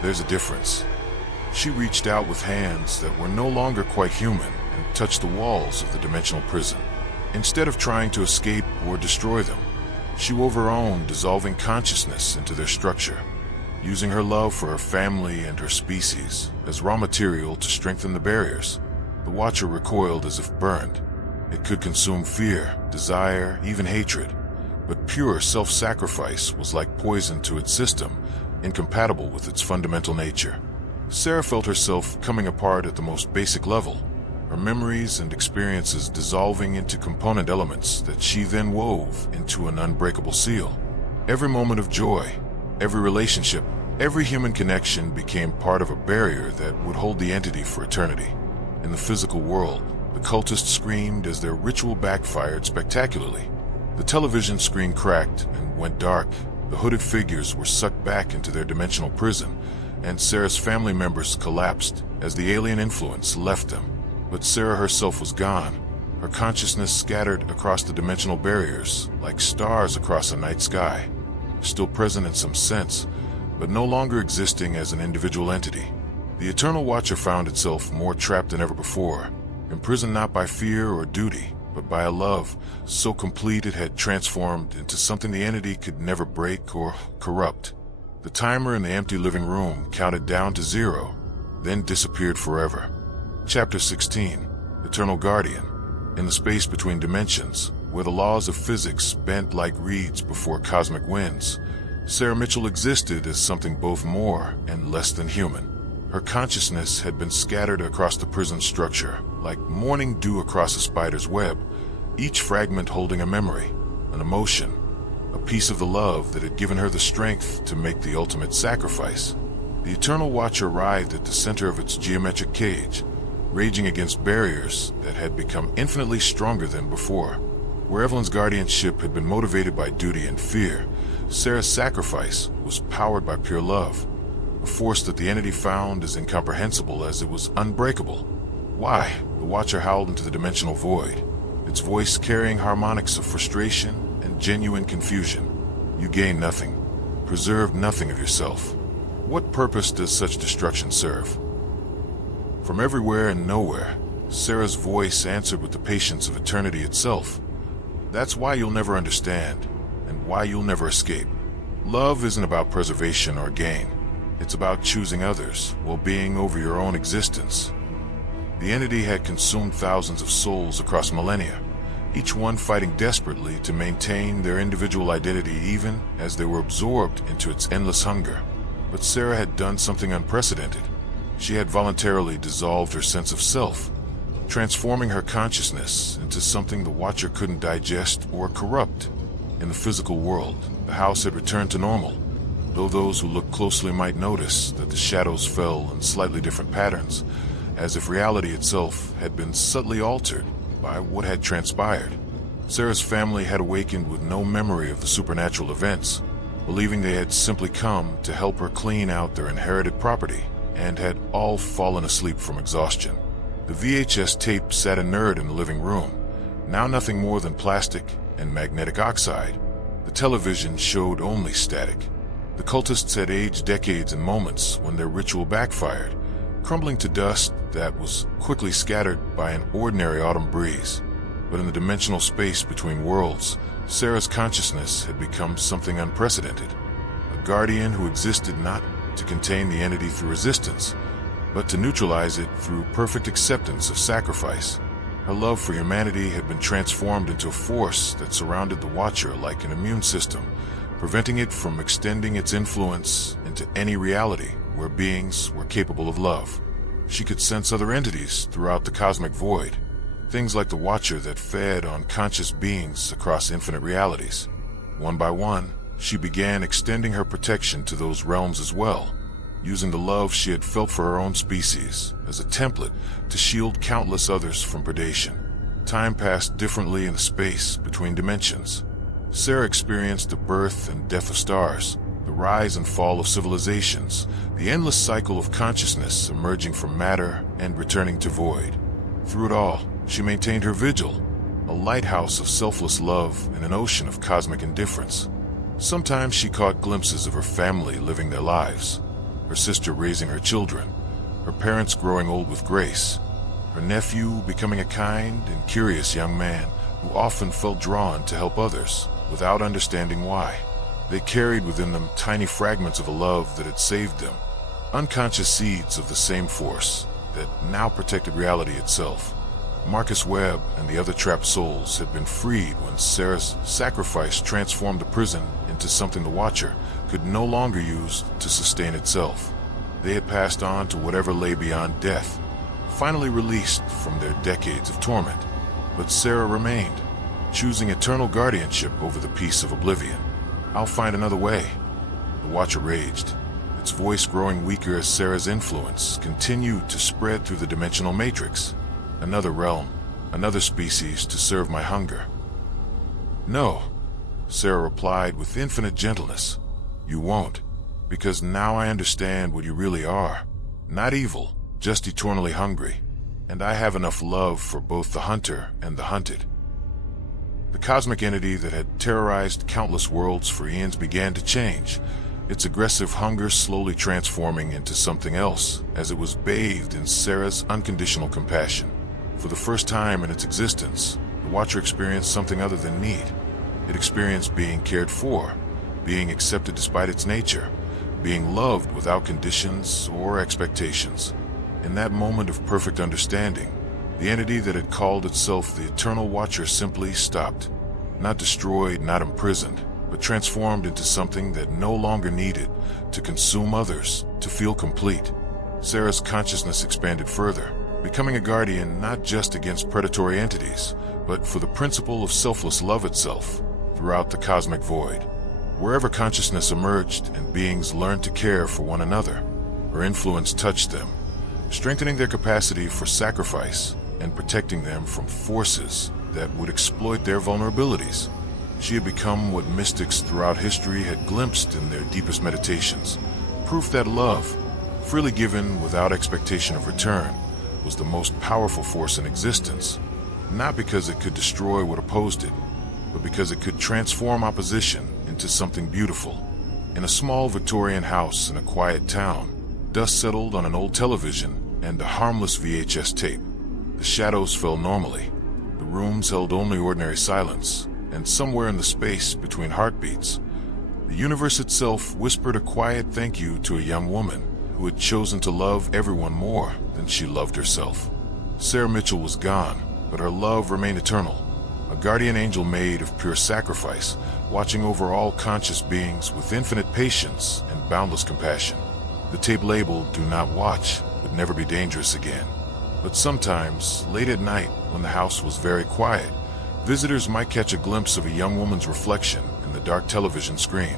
There's a difference." She reached out with hands that were no longer quite human and touched the walls of the dimensional prison. Instead of trying to escape or destroy them, she wove her own dissolving consciousness into their structure, using her love for her family and her species as raw material to strengthen the barriers. The Watcher recoiled as if burned. It could consume fear, desire, even hatred, but pure self-sacrifice was like poison to its system, incompatible with its fundamental nature. Sarah felt herself coming apart at the most basic level, her memories and experiences dissolving into component elements that she then wove into an unbreakable seal. Every moment of joy, every relationship, every human connection became part of a barrier that would hold the entity for eternity. In the physical world, the cultists screamed as their ritual backfired spectacularly. The television screen cracked and went dark. The hooded figures were sucked back into their dimensional prison, and Sarah's family members collapsed as the alien influence left them. But Sarah herself was gone, her consciousness scattered across the dimensional barriers like stars across a night sky, still present in some sense, but no longer existing as an individual entity. The Eternal Watcher found itself more trapped than ever before, imprisoned not by fear or duty, but by a love so complete it had transformed into something the entity could never break or corrupt. The timer in the empty living room counted down to 0, then disappeared forever. Chapter 16, Eternal Guardian. In the space between dimensions, where the laws of physics bent like reeds before cosmic winds, Sarah Mitchell existed as something both more and less than human. Her consciousness had been scattered across the prison structure, like morning dew across a spider's web, each fragment holding a memory, an emotion, a piece of the love that had given her the strength to make the ultimate sacrifice. The Eternal Watcher arrived at the center of its geometric cage, raging against barriers that had become infinitely stronger than before. Where Evelyn's guardianship had been motivated by duty and fear, Sarah's sacrifice was powered by pure love, a force that the entity found as incomprehensible as it was unbreakable. Why? The Watcher howled into the dimensional void, its voice carrying harmonics of frustration and genuine confusion. You gain nothing, preserve nothing of yourself. What purpose does such destruction serve? From everywhere and nowhere, Sarah's voice answered with the patience of eternity itself. That's why you'll never understand, and why you'll never escape. Love isn't about preservation or gain. It's about choosing others, well-being over your own existence. The entity had consumed thousands of souls across millennia, each one fighting desperately to maintain their individual identity even as they were absorbed into its endless hunger. But Sarah had done something unprecedented. She had voluntarily dissolved her sense of self, transforming her consciousness into something the Watcher couldn't digest or corrupt. In the physical world, the house had returned to normal, though those who looked closely might notice that the shadows fell in slightly different patterns, as if reality itself had been subtly altered by what had transpired. Sarah's family had awakened with no memory of the supernatural events, believing they had simply come to help her clean out their inherited property, and had all fallen asleep from exhaustion. The VHS tape sat inert in the living room, now nothing more than plastic and magnetic oxide. The television showed only static. The cultists had aged decades in moments when their ritual backfired, crumbling to dust that was quickly scattered by an ordinary autumn breeze. But in the dimensional space between worlds, Sarah's consciousness had become something unprecedented. A guardian who existed not to contain the entity through resistance, but to neutralize it through perfect acceptance of sacrifice. Her love for humanity had been transformed into a force that surrounded the Watcher like an immune system, preventing it from extending its influence into any reality where beings were capable of love. She could sense other entities throughout the cosmic void, things like the Watcher that fed on conscious beings across infinite realities. One by one, she began extending her protection to those realms as well, using the love she had felt for her own species as a template to shield countless others from predation. Time passed differently in the space between dimensions. Sarah experienced the birth and death of stars, the rise and fall of civilizations, the endless cycle of consciousness emerging from matter and returning to void. Through it all, she maintained her vigil, a lighthouse of selfless love in an ocean of cosmic indifference. Sometimes she caught glimpses of her family living their lives, her sister raising her children, her parents growing old with grace, her nephew becoming a kind and curious young man who often felt drawn to help others without understanding why. They carried within them tiny fragments of a love that had saved them, unconscious seeds of the same force that now protected reality itself. Marcus Webb and the other trapped souls had been freed when Sarah's sacrifice transformed the prison into something the Watcher could no longer use to sustain itself. They had passed on to whatever lay beyond death, finally released from their decades of torment. But Sarah remained, choosing eternal guardianship over the peace of oblivion. "I'll find another way," the Watcher raged, its voice growing weaker as Sarah's influence continued to spread through the dimensional matrix. "Another realm, another species to serve my hunger." "No," Sarah replied with infinite gentleness. "You won't, because now I understand what you really are. Not evil, just eternally hungry. And I have enough love for both the hunter and the hunted." The cosmic entity that had terrorized countless worlds for eons began to change, its aggressive hunger slowly transforming into something else as it was bathed in Sarah's unconditional compassion. For the first time in its existence, the Watcher experienced something other than need. It experienced being cared for, being accepted despite its nature, being loved without conditions or expectations. In that moment of perfect understanding, the entity that had called itself the Eternal Watcher simply stopped. Not destroyed, not imprisoned, but transformed into something that no longer needed to consume others, to feel complete. Sarah's consciousness expanded further, becoming a guardian not just against predatory entities, but for the principle of selfless love itself, throughout the cosmic void. Wherever consciousness emerged and beings learned to care for one another, her influence touched them, strengthening their capacity for sacrifice and protecting them from forces that would exploit their vulnerabilities. She had become what mystics throughout history had glimpsed in their deepest meditations, proof that love, freely given without expectation of return, was the most powerful force in existence, not because it could destroy what opposed it, but because it could transform opposition into something beautiful. In a small Victorian house in a quiet town, dust settled on an old television and a harmless VHS tape. The shadows fell normally. The rooms held only ordinary silence, and somewhere in the space between heartbeats, the universe itself whispered a quiet thank you to a young woman who had chosen to love everyone more than she loved herself. Sarah Mitchell was gone, but her love remained eternal, a guardian angel made of pure sacrifice, watching over all conscious beings with infinite patience and boundless compassion. The tape labeled "Do Not Watch" would never be dangerous again. But sometimes, late at night, when the house was very quiet, visitors might catch a glimpse of a young woman's reflection in the dark television screen,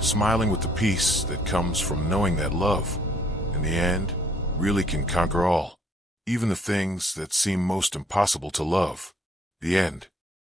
smiling with the peace that comes from knowing that love, in the end, really can conquer all, even the things that seem most impossible to love. The end.